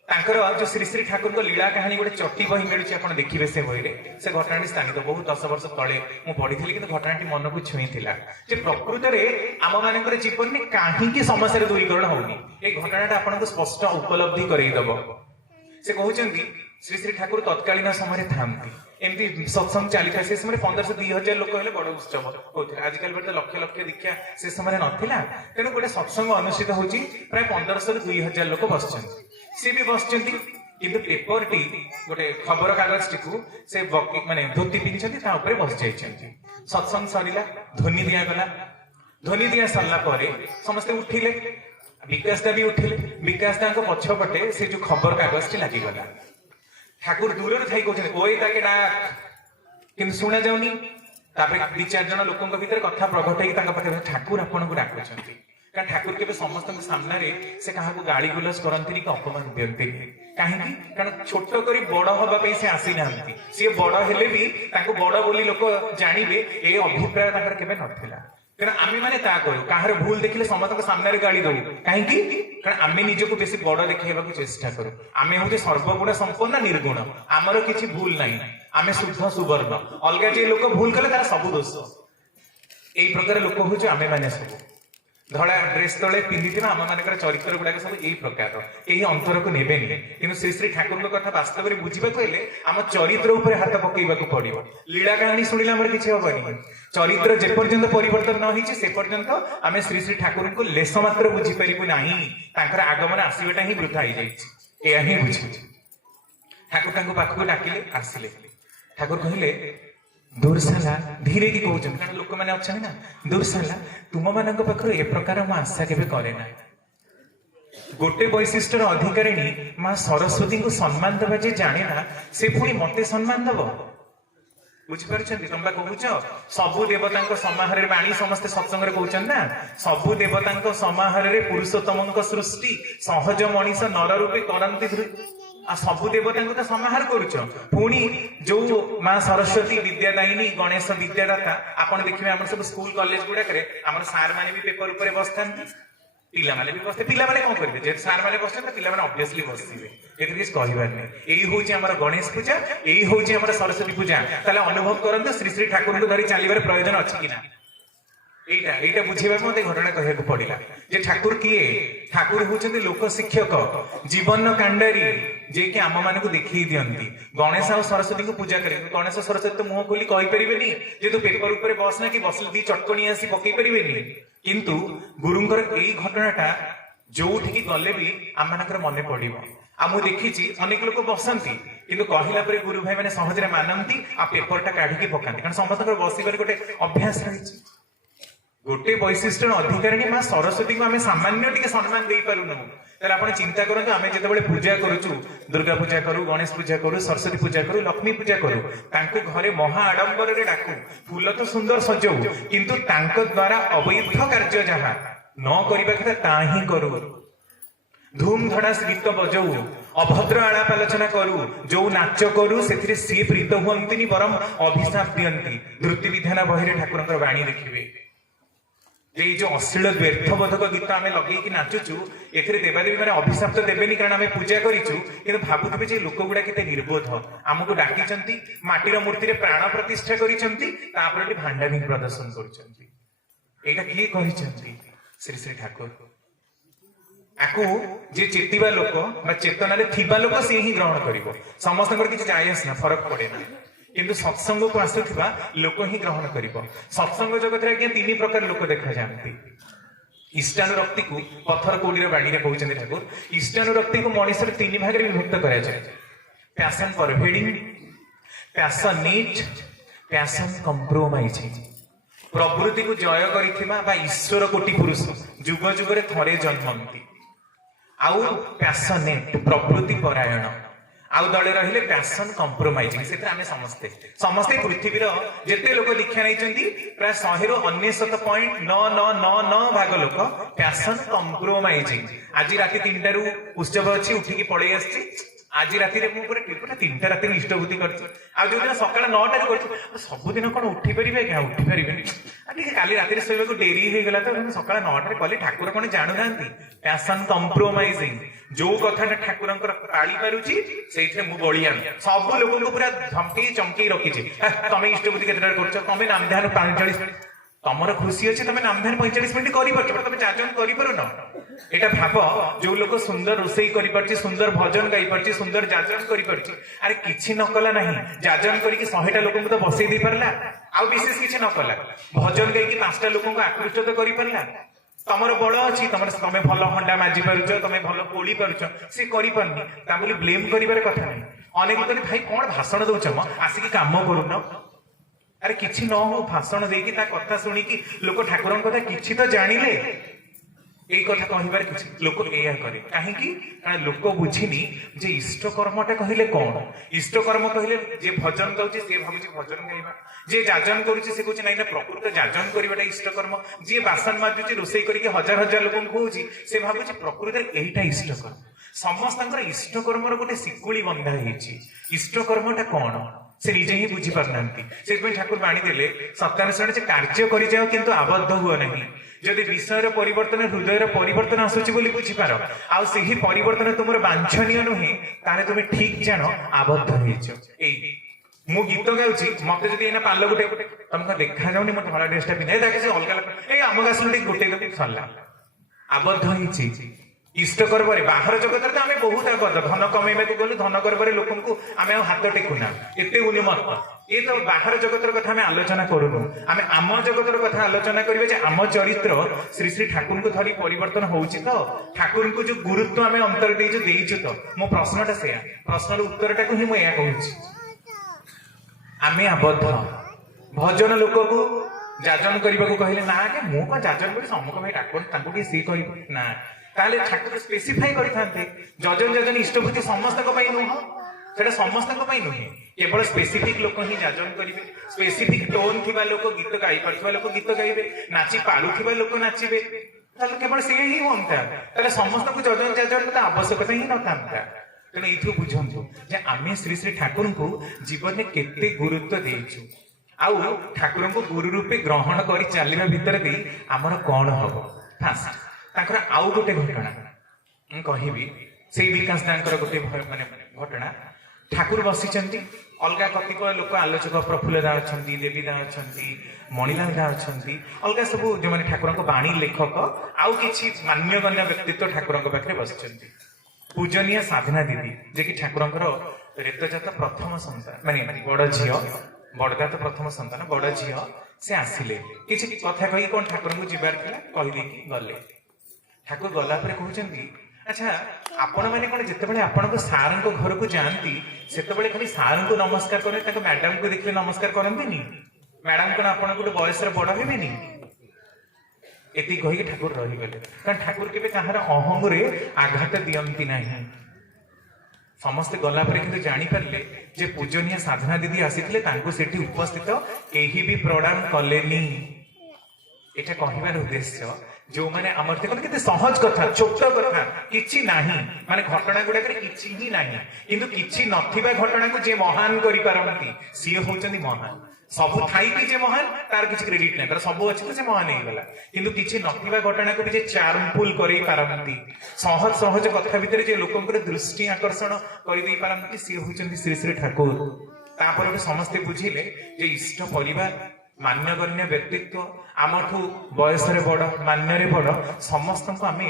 तांकर जो श्री श्री ठाकुर को लीला कहानी गोटे चटी बही मिलुची आपण देखिबे से बही रे से घटनाटी स्थानित बहुत 10 वर्ष तळे मु पढिथिली कि घटनाटी मन को छुई थिला जे प्रकृत रे आम मानकर जीवन में काहे की समस्या रे दूरीकरण होउनी ए घटनाटा आपण को स्पष्ट उपलब्धि करई दबो से कहउचंदी श्री श्री ठाकुर तत्कालीन समय थांती एमती सत्संग चली था से समय 1500-2000 लोक हेले बड़ उत्सव होथिला आजकल बटे लक्ष लक्ष दीक्षा से समय नथिला तेनु गोटे सत्संग अनुष्ठित होची प्राय 1500-2000 लोक बसछन से भी बसछंती किंतु पेपर टी गोटे खबर कागज टी को से माने धोती पिनछंती ता ऊपर बस जाइछंती सत्संग सरिला ध्वनि दिया गला ध्वनि दिया सरला परे समस्त उठिले विकास दा भी उठिले विकास दा को पछपटे से जो खबर कागज टी लागि गला ठाकुर दूर थाई कहते ओए ताके डाक किंतु सुना जाउनी तापरे 2-4 जन लोकन भीतर कथा प्रगट होई ताका पाखे ठाकुर आपन को डाकुछंती कारण ठाकुर केबे समस्त सामने रे से कहा को गाड़ी गुलस करंतिनी कि अपमान दियंती काहेकि कारण छोट करी बड़ हबा पे से आसी नांती से बड़ हेले भी ताको बड़ बोली लोक जानिबे ए अभिप्राय ताकर केबे नथिला कारण आमे माने ता करू काहर भूल देखिले समस्त सामने रे गाड़ी दउ काहेकि कारण आमे निजको बेसी बड़ देखाइबा को चेष्टा करू आमे होते सर्वगुण संपन्न निर्गुण आमर किछि भूल नाही आमे शुद्ध सुवर्ण अलगा जे लोक भूल कले तार सब दोष एई प्रकार लोक होछ आमे माने सब धड़ा ड्रेस तले पिंधि आम मानकर चरित्र गुड़ाक सब यही प्रकार यही अंतर को नेबेनि कि श्री श्री ठाकुर कथा वास्तव में बुझा हेले आम चरित्र उपर हाथ पकईवाक पड़ो लीला कहानी शुणिले आम किसी हेनी चरित्र जेपर्यंत परिवर्तन न होती से पर्यंत आम श्री श्री ठाकुर को लेस मात्र बुझीपारू ना आगमन आसवाटा ही वृथा हो जाए ही बुझे ठाकुर पाखक डाकिले आसिले ठाकुर कहले दूरसाला धीरे की कहते कारण लोक मैंने अच्छा ना दूरसाला तुम मान पाखर ए प्रकार मु आशा के करे ना गोटे वैशिष्टर अधिकारिणी माँ सरस्वती को सम्मान देवा जे जाने ना से पुणी मते सम्मान दब बुझिपार तुम कहूच सबु देवता समाहार बाणी समस्ते सत्संग कहते ना सबु देवता समाहार पुरुषोत्तम सृष्टि सहज मनीष नर रूपे करती आ सबु देवता तो समाहार करुच पुणी जो माँ सरस्वती विद्यादायिनी गणेश विद्यादाता आपन देखिए आम सब स्कूल कॉलेज गुड़ाक आम सार मैंने भी पेपर ऊपर बसता पिला माने भी बसते पिला माने कौन करेंगे जेहेतु सार मैंने बसते पिला माने ऑब्वियसली बसथिबे एथि किछ कहबार नै एही होची हमर गणेश पूजा एही होची हमर सरस्वती पूजा ताले अनुभव करंतु श्री श्री ठाकुर को धरि चालिबार प्रयोजन अछि कि ना एटा बुझेबा मते घटना कहैको पड़िला जे ठाकुर किए ठाकुर होचंती लोक शिक्षक जीवन कांडारी जे कि आम मान को देखी दियंती गणेश और सरस्वती को पूजा करे गणेश सरस्वती तो मुंह खोली कहि परिबेनी जे तू पेपर ऊपर बस ना कि बसले दी चटकणी आसी पकई परिबेनी किंतु गुरुंकर एई घटनाटा जोठी गले भी आम मानकर मने पड़िबो आ मु देखिछि अनेक लोक बसंती किंतु कहिला परे गुरु भाई माने सहज रे मानंती आ पेपरटा काढी के पकांती कारण समस्तकर बसिबार गोटे अभ्यास रहिछि गोटे वैशिष्ट अधिकारिणी माँ सरस्वती को आम सामान्य टी सम्मान दे पारूनु ताले आपण चिंता करंतु आमे जेतेबेले पूजा करूछु दुर्गा पूजा करू गणेश पूजा करू सरस्वती पूजा करू लक्ष्मी पूजा करू तांको घरे महा आडंबर रे डाकू फूल तो सुंदर सजाऊ किंतु तांको द्वारा अवैध कार्य जहा न करिबा କଥା ता ही करू धूम धड़ास गीत बजाऊ अभद्र आलाप आलोचना करू जो नाच करू से सी प्रीत हुअंतिनी बरम अभिशाप दियंती धृति विधान बहिरे ठाकुरंकर बाणी देखिबे जे ये जो अश्लील व्यर्थबोधक गीत आम लगे नाचुचु एथिरे देवादेवी मैंने अभिशाप तो देवेनि कारण आम पूजा करिचु किंतु भाबुथिबे जे लोक गुडा केते निर्बोध आमको डाकिचंती माटीर मूर्ति रे प्राण प्रतिष्ठा करिचंती तापर भांडानी प्रदर्शन करिचंती एटा किए कहिचंती श्री श्री ठाकुर आकु जे चेतिबा लोक बा चेतनारे थिबा लोक से ही ग्रहण करिवो समस्तकर किछि जायस ना फरक पड़े ना किंतु सत्संग को आसुथिबा लोक ही ग्रहण करिवो सत्संग जगत रे आज्ञा तीन प्रकार लोक देखा जांती इष्टानुरक्ति को पत्थर कोडीर बाणी रे कहउचंदी ठाकुर इष्टानुरक्ति को मनुष्य रे तीन भाग रे विभक्त करा जाय passion pervading passionate passion compromising प्रवृत्ति को जय करिथिबा बा ईश्वर कोटि पुरुष जुग जुग रे थरे जन्मंती आउ पैशनेट प्रवृत्ति परायण आउ दले रहिले पैशन कंप्रोमाइजिंग से आमे समस्ते समस्ते पृथ्वी रो जेते लोक लिखा नैचंती प्राय 100 रो 99.9999 भाग लोक पैशन कंप्रोमाइजिंग आज राति 3टा रु उत्सव अछि उठी की पळै आछि आज राति रे मु पुरा 3टा राति इष्टभूति करछि आ जो दिन सकाळ 9टा रे करछि सब दिन कोन उठी परिबे क्या उठी परिबेनी आ काली राति रे सोइबा को देरी हे गेला तो सकाळ 9टा रे कले ठाकुर कोन जानु नांती पैशन कंप्रोमाइजिंग जो कथा ठाकुरंकर पाळी पारुछि सेइथे मु बळिया सब लोक को पूरा धमकी चमकी रखी छी तमे इष्टभूति केतरा करछ तमे नाम ध्यान 45 तमर खुशी अछि तमे नाम ध्यान 45 मिनिट करि परछ तमे जाजन करि परु न एटा भाव जो लोक सुंदर रोषेई करि परछि सुंदर भजन गाई परछि सुंदर जाजन करि परछि अरे किछि न कला नाही जाजन करि कि 100टा लोक को तो बसै दे परला आ विशेष किछि न कला भजन गाई कि 5टा लोक को आकृष्ट तो करि परला तमर बड़ अछि तमे भल हंडा माजी पारुछ तमे भल कोली पारुछ से करि परनी ता बोली ब्लेम करिवार कथा नाही अनेक कहते भाई कोन भाषण दउछ म आसी कि काम करून अरे किछि न हो भाषण देकी ता कथा सुनी कि लोक ठाकुरन कथा किछि तो जानिले এই কথা কহিবার কিছু লোক এয়া করে কাহিকি কারণ লোক বুঝিনি যে ইষ্ট কর্মটা কহিলে কোন ইষ্ট কর্ম কহিলে যে ভজন গাউছি সে ভাবুছি ভজন গাইবা যে যাজন করুছি সে কହୁଛି নাই না প্রকৃত যাজন করিবাটা ইষ্ট কর্ম যে বাসন মাজুছি রোষেই করিকি হাজার হাজার লোকଙ୍କୁ কହୁଛି সে ভাবুଛି প্রকৃତରେ এইটা ইষ্ট কর্ম ସମସ୍ତଙ୍କର ଇଷ୍ଟ କର୍ମର ଗୋଟେ ଶିକୁଳି ବନ୍ଧା ହେଇଛି ଇଷ୍ଟ କର୍ମଟା କଣ ସେ ନିଜେ ହିଁ ବୁଝି ପାରୁନାହାନ୍ତି ସେଥିପାଇଁ ଠାକୁର ବାଣୀ ଦେଲେ ସତ୍ୟାନୁସରଣ ଯେ କାର୍ଯ୍ୟ କରିଯାଅ କିନ୍ତୁ ଆବଦ୍ଧ ହୁଅ ନାହିଁ ଯଦି ବିଷୟର ପରିବର୍ତ୍ତନ ହୃଦୟର ପରିବର୍ତ୍ତନ ଆସୁଛି ବୋଲି ବୁଝିପାର ଆଉ ସେହି ପରିବର୍ତ୍ତନ ତୁମର ବାଞ୍ଛନୀୟ ନୁହେଁ ତାହେଲେ ତୁମେ ଠିକ ଜାଣ ଆବଦ୍ଧ ହେଇଛ ଏଇ ମୁଁ ଗୀତ ଗାଉଛି ମତେ ଯଦି ଏଇନା ପାଲ ଗୋଟେ ତମକୁ ଦେଖାଯାଉନି ମୋ ଧଳା ଡ୍ରେସଟା ପିନ୍ଧେ ତାକେ ସେ ଅଲଗା ଏଇ ଆମ ଗାଛରୁ ଟିକେ ଗୋଟେ ଦେବି ସରିଲା ଆବଦ୍ଧ ହେଇଛି ଇଷ୍ଟ କର୍ମରେ ବାହାର ଜଗତରେ ତ ଆମେ ବହୁତ ଆବଦ୍ଧ ଧନ କମେଇବାକୁ ଗଲୁ ଧନ କର୍ମରେ ଲୋକଙ୍କୁ ଆମେ ଆଉ ହାତ ଟେକୁନା ଏତେ ଉନ୍ମତ୍ତ ଏ ତ ବାହାର ଜଗତର କଥା ଆମେ ଆଲୋଚନା କରୁନୁ ଆମେ ଆମ ଜଗତର କଥା ଆଲୋଚନା କରିବା ଯେ ଆମ ଚରିତ୍ର ଶ୍ରୀ ଶ୍ରୀ ଠାକୁରଙ୍କୁ ଧରି ପରିବର୍ତ୍ତନ ହଉଛି ତ ଠାକୁରଙ୍କୁ ଯୋଉ ଗୁରୁତ୍ୱ ଆମେ ଅନ୍ତର ଦେଇଛୁ ତ ମୋ ପ୍ରଶ୍ନଟା ସେୟା ପ୍ରଶ୍ନର ଉତ୍ତରଟାକୁ ହିଁ ମୁଁ ଏହା କହୁଛି ଆମେ ଆବଦ୍ଧ ଭଜନ ଲୋକକୁ ଯାଜନ କରିବାକୁ କହିଲେ ନା ଆଜ୍ଞା ମୁଁ କଣ ଯାଜନ କରି ସମ୍ମୁଖ ଭାଇ ଠାକୁର ତାଙ୍କୁ ଟିକେ ସିଏ କହିବ ନା ତାହେଲେ ଠାକୁର ସ୍ପେସିଫାଇ କରିଥାନ୍ତେ ଯଜନ ଯଜନ ଇଷ୍ଟଭୂତି ସମସ୍ତଙ୍କ ପାଇଁ ନୁହଁ ସେଟା ସମସ୍ତଙ୍କ ପାଇଁ ନୁହେଁ କେବଳ ସ୍ପେସିଫିକ ଲୋକ ହିଁ ଯାଜନ କରିବେ ସ୍ପେସିଫିକ ଟୋନ ଥିବା ଲୋକ ଗୀତ ଗାଇ ପାରୁଥିବା ଲୋକ ଗୀତ ଗାଇବେ ନାଚି ପାରୁଥିବା ଲୋକ ନାଚିବେ ତାହେଲେ କେବଳ ସେ ହିଁ ହୁଅନ୍ତା ତାହେଲେ ସମସ୍ତଙ୍କୁ ଯଜନ ଯାଜନ ତ ଆବଶ୍ୟକତା ହିଁ ନଥାନ୍ତା ତେଣୁ ଏଇଥିରୁ ବୁଝନ୍ତୁ ଯେ ଆମେ ଶ୍ରୀ ଶ୍ରୀ ଠାକୁରଙ୍କୁ ଜୀବନରେ କେତେ ଗୁରୁତ୍ୱ ଦେଇଛୁ ଆଉ ଠାକୁରଙ୍କୁ ଗୁରୁ ରୂପେ ଗ୍ରହଣ କରି ଚାଲିବା ଭିତରେ ଦେଇ ଆମର କଣ ହବ ଫାଷ୍ଟ ତାଙ୍କର ଆଉ ଗୋଟେ ଘଟଣା ମୁଁ କହିବି ସେଇ ବିକାଶ ଦାଙ୍କର ଗୋଟେ ମାନେ ଘଟଣା ଠାକୁର ବସିଛନ୍ତି ଅଲଗା କତିପୟ ଲୋକ ଆଲୋଚକ ପ୍ରଫୁଲ୍ଲ ଦା ଅଛନ୍ତି ଦେବୀ ଦା ଅଛନ୍ତି ମଣିଲାଲ ଦା ଅଛନ୍ତି ଅଲଗା ସବୁ ଯୋଉମାନେ ଠାକୁରଙ୍କ ବାଣୀ ଲେଖକ ଆଉ କିଛି ମାନ୍ୟଗଣ୍ୟ ବ୍ୟକ୍ତିତ୍ୱ ଠାକୁରଙ୍କ ପାଖରେ ବସିଛନ୍ତି ପୂଜନୀୟ ସାଧନା ଦିଦି ଯେ କି ଠାକୁରଙ୍କର ରେତଜାତ ପ୍ରଥମ ସନ୍ତାନ ମାନେ ବଡ ଝିଅ ବଡଦାତ ପ୍ରଥମ ସନ୍ତାନ ବଡ ଝିଅ ସେ ଆସିଲେ କିଛି କଥା କହି କଣ ଠାକୁରଙ୍କୁ ଯିବାର ଥିଲା କହିଦେଇକି ଗଲେ ଠାକୁର ଗଲା ପରେ କହୁଛନ୍ତି ଆଚ୍ଛା ଆପଣ ମାନେ କଣ ଯେତେବେଳେ ଆପଣଙ୍କ ସାରଙ୍କ ଘରକୁ ଯାଆନ୍ତି ସେତେବେଳେ ଖାଲି ସାରଙ୍କୁ ନମସ୍କାର କରନ୍ତି ତାଙ୍କ ମ୍ୟାଡାମଙ୍କୁ ଦେଖିଲେ ନମସ୍କାର କରନ୍ତିନି ମ୍ୟାଡାମ କଣ ଆପଣଙ୍କଠୁ ବୟସରେ ବଡ ହେବେନି ଏତିକି କହିକି ଠାକୁର ରହିଗଲେ କାରଣ ଠାକୁର କେବେ କାହାର ଅହଙ୍ଗରେ ଆଘାତ ଦିଅନ୍ତି ନାହିଁ ସମସ୍ତେ ଗଲା ପରେ କିନ୍ତୁ ଜାଣିପାରିଲେ ଯେ ପୂଜନୀୟ ସାଧନା ଦିଦି ଆସିଥିଲେ ତାଙ୍କୁ ସେଠି ଉପସ୍ଥିତ କେହି ବି ପ୍ରଣାମ କଲେନି ଏଟା କହିବାର ଉଦ୍ଦେଶ୍ୟ ଯୋଉମାନେ ଆମର ଦେଖନ୍ତୁ କେତେ ସହଜ କଥା ଛୋଟ କଥା କିଛି ନାହିଁ ମାନେ ଘଟଣା ଗୁଡାକରେ କିଛି ହିଁ ନାହିଁ କିନ୍ତୁ କିଛି ନଥିବା ଘଟଣାକୁ ଯିଏ ମହାନ କରିପାରନ୍ତି ସିଏ ହଉଛନ୍ତି ମହାନ ସବୁ ଥାଇକି ଯେ ମହାନ ତାର କିଛି କ୍ରେଡିଟ ନାହିଁ, ତାର ସବୁ ଅଛି ତ ସେ ମହାନ ହେଇଗଲା। କିନ୍ତୁ କିଛି ନଥିବା ଘଟଣାକୁ ବି ଯେ ଚାର୍ମଫୁଲ କରେଇ ପାରନ୍ତି, ସହଜ ସହଜ କଥା ଭିତରେ ଯେ ଲୋକଙ୍କର ଦୃଷ୍ଟି ଆକର୍ଷଣ କରିଦେଇ ପାରନ୍ତି, ସିଏ ହଉଛନ୍ତି ଶ୍ରୀ ଶ୍ରୀ ଠାକୁର। ତାପରେ ବି ସମସ୍ତେ ବୁଝିଲେ ଯେ ଇଷ୍ଟ ପରିବାର, ମାନ୍ୟଗଣ୍ୟ ବ୍ୟକ୍ତିତ୍ୱ, ଆମଠୁ ବୟସରେ ବଡ, ମାନ୍ୟରେ ବଡ, ସମସ୍ତଙ୍କୁ ଆମେ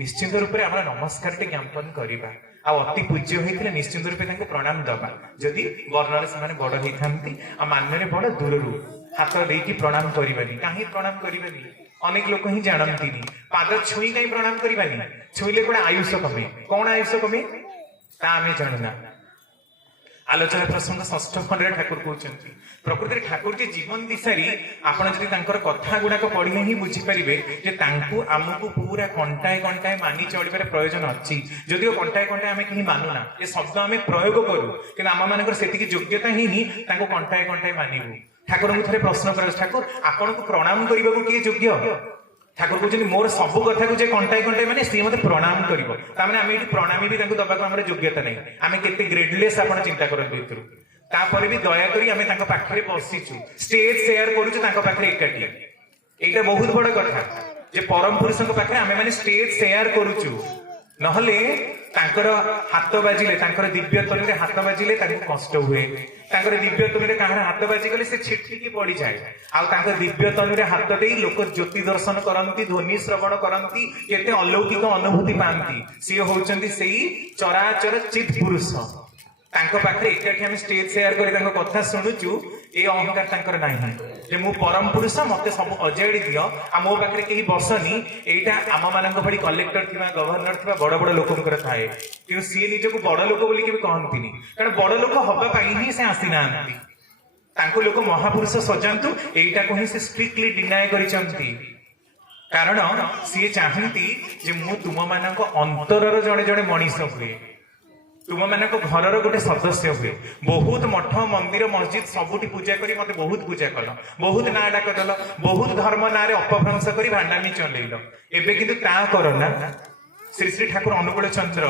ନିଶ୍ଚିନ୍ତ ରୂପରେ ଆମର ନମସ୍କାରଟେ ଜ୍ଞାପନ କରିବା। ଆଉ ଅତି ପୂଜ୍ୟ ହେଇଥିଲେ ନିଶ୍ଚିନ୍ତ ରୂପେ ତାଙ୍କୁ ପ୍ରଣାମ ଦବା, ଯଦି ବର୍ଣ୍ଣରେ ସେମାନେ ବଡ ହେଇଥାନ୍ତି। ଆଉ ମାନ୍ୟରେ ବଡ, ଦୂରରୁ ହାତ ଦେଇକି ପ୍ରଣାମ କରିବାନି। କାହିଁ ପ୍ରଣାମ କରିବାନି? ଅନେକ ଲୋକ ହିଁ ଜାଣନ୍ତିନି। ପାଦ ଛୁଇଁ କାହିଁ ପ୍ରଣାମ କରିବାନି? ଛୁଇଁଲେ ଗୋଟେ ଆୟୁଷ କମେ। କଣ ଆୟୁଷ କମେ ତା ଆମେ ଜାଣୁନା। ଆଲୋଚନା ପ୍ରସଙ୍ଗ ଷଷ୍ଠ ଖଣ୍ଡରେ ଠାକୁର କହୁଛନ୍ତି, ପ୍ରକୃତରେ ଠାକୁର ଯେ ଜୀବନ ଦିଶାରୀ, ଆପଣ ଯଦି ତାଙ୍କର କଥା ଗୁଡାକ ପଢିଲେ ହିଁ ବୁଝିପାରିବେ ଯେ ତାଙ୍କୁ ଆମକୁ ପୁରା କଣ୍ଟାଏ କଣ୍ଟାଏ ମାନି ଚଳିବାର ପ୍ରୟୋଜନ ଅଛି। ଯଦିଓ କଣ୍ଟାଏ କଣ୍ଟାଏ ଆମେ କେହି ମାନୁନା, ଏ ଶବ୍ଦ ଆମେ ପ୍ରୟୋଗ କରୁ, କିନ୍ତୁ ଆମ ମାନଙ୍କର ସେତିକି ଯୋଗ୍ୟତା ହେଇନି ତାଙ୍କୁ କଣ୍ଟାଏ କଣ୍ଟାଏ ମାନିବୁ। ଠାକୁରଙ୍କୁ ଥରେ ପ୍ରଶ୍ନ କରାଯାଉଛି, ଠାକୁର ଆପଣଙ୍କୁ ପ୍ରଣାମ କରିବାକୁ କିଏ ଯୋଗ୍ୟ? ଠାକୁର କହୁଛନ୍ତି ମୋର ସବୁ କଥାକୁ ଯେ କଣ୍ଟାଏ କଣ୍ଟାଏ ମାନେ ସିଏ ମତେ ପ୍ରଣାମ କରିବ। ତାମାନେ ଆମେ ଏଠି ପ୍ରଣାମୀ ବି ତାଙ୍କୁ ଦବାକୁ ଆମର ଯୋଗ୍ୟତା ନାହିଁ। ଆମେ କେତେ ଗ୍ରେଡଲେସ୍ ଆପଣ ଚିନ୍ତା କରନ୍ତୁ ଏଥିରୁ। ତାପରେ ବି ଦୟାକରି ଆମେ ତାଙ୍କ ପାଖରେ ବସିଛୁ, ଷ୍ଟେଜ ସେୟାର କରୁଛୁ ତାଙ୍କ ପାଖରେ ଏକାଠି। ଏଇଟା ବହୁତ ବଡ କଥା ଯେ ପରମ ପୁରୁଷଙ୍କ ପାଖରେ ଆମେ ମାନେ ଷ୍ଟେଜ ସେୟାର କରୁଛୁ। ନହେଲେ ତାଙ୍କର ହାତ ବାଜିଲେ, ତାଙ୍କର ଦିବ୍ୟ ତନୁରେ ହାତ ବାଜିଲେ ତାଙ୍କୁ କଷ୍ଟ ହୁଏ। ତାଙ୍କର ଦିବ୍ୟ ତନୁରେ କାହାର ହାତ ବାଜିଗଲେ ସେ ଛିଟକିକି ପଡିଯାଏ। ଆଉ ତାଙ୍କ ଦିବ୍ୟ ତନୁରେ ହାତ ଦେଇ ଲୋକ ଜ୍ୟୋତି ଦର୍ଶନ କରନ୍ତି, ଧ୍ୱନି ଶ୍ରବଣ କରନ୍ତି, କେତେ ଅଲୌକିକ ଅନୁଭୂତି ପାଆନ୍ତି। ସିଏ ହଉଛନ୍ତି ସେଇ ଚରାଚର ଚିତ୍ ପୁରୁଷ। ତାଙ୍କ ପାଖରେ ଏକାଠି ଆମେ ଷ୍ଟେଜ ସେୟାର କରି ତାଙ୍କ କଥା ଶୁଣୁଛୁ। ଏ ଅହଙ୍କାର ତାଙ୍କର ନାହିଁ ଯେ ମୁଁ ପରମ ପୁରୁଷ, ମତେ ସବୁ ଅଜାଡ଼ି ଦିଅ, ଆଉ ମୋ ପାଖରେ କେହି ବସନି। ଏଇଟା ଆମ ମାନଙ୍କ ଭଳି କଲେକ୍ଟର ଥିବା, ଗଭର୍ଣ୍ଣର ଥିବା ବଡ ବଡ ଲୋକଙ୍କର ଥାଏ। କିନ୍ତୁ ସିଏ ନିଜକୁ ବଡ ଲୋକ ବୋଲି କେବେ କହନ୍ତିନି, କାରଣ ବଡ ଲୋକ ହବା ପାଇଁ ହିଁ ସେ ଆସିନାହାନ୍ତି। ତାଙ୍କୁ ଲୋକ ମହାପୁରୁଷ ସଜାନ୍ତୁ, ଏଇଟାକୁ ହିଁ ସେ ଷ୍ଟ୍ରିକ୍ଟଲି ଡିନାଏ କରିଛନ୍ତି। କାରଣ ସିଏ ଚାହାନ୍ତି ଯେ ମୁଁ ତୁମମାନଙ୍କ ଅନ୍ତରର ଜଣେ ଜଣେ ମଣିଷ ହୁଏ, ତୁମମାନଙ୍କ ଘରର ଗୋଟେ ସଦସ୍ୟ ହୁଏ। ବହୁତ ମଠ, ମନ୍ଦିର, ମସଜିଦ ସବୁଠି ପୂଜା କରି ମତେ ବହୁତ ପୂଜା କଲ, ବହୁତ ନାଁ ଡାକ ଦେଲ, ବହୁତ ଧର୍ମ ନାଁରେ ଅପଭ୍ରଂଶ କରି ଭାଣ୍ଡାମି ଚଲେଇଲ। ଏବେ କିନ୍ତୁ ତା କର ନା। ଶ୍ରୀ ଶ୍ରୀ ଠାକୁର ଅନୁକୂଳ ଚନ୍ଦ୍ର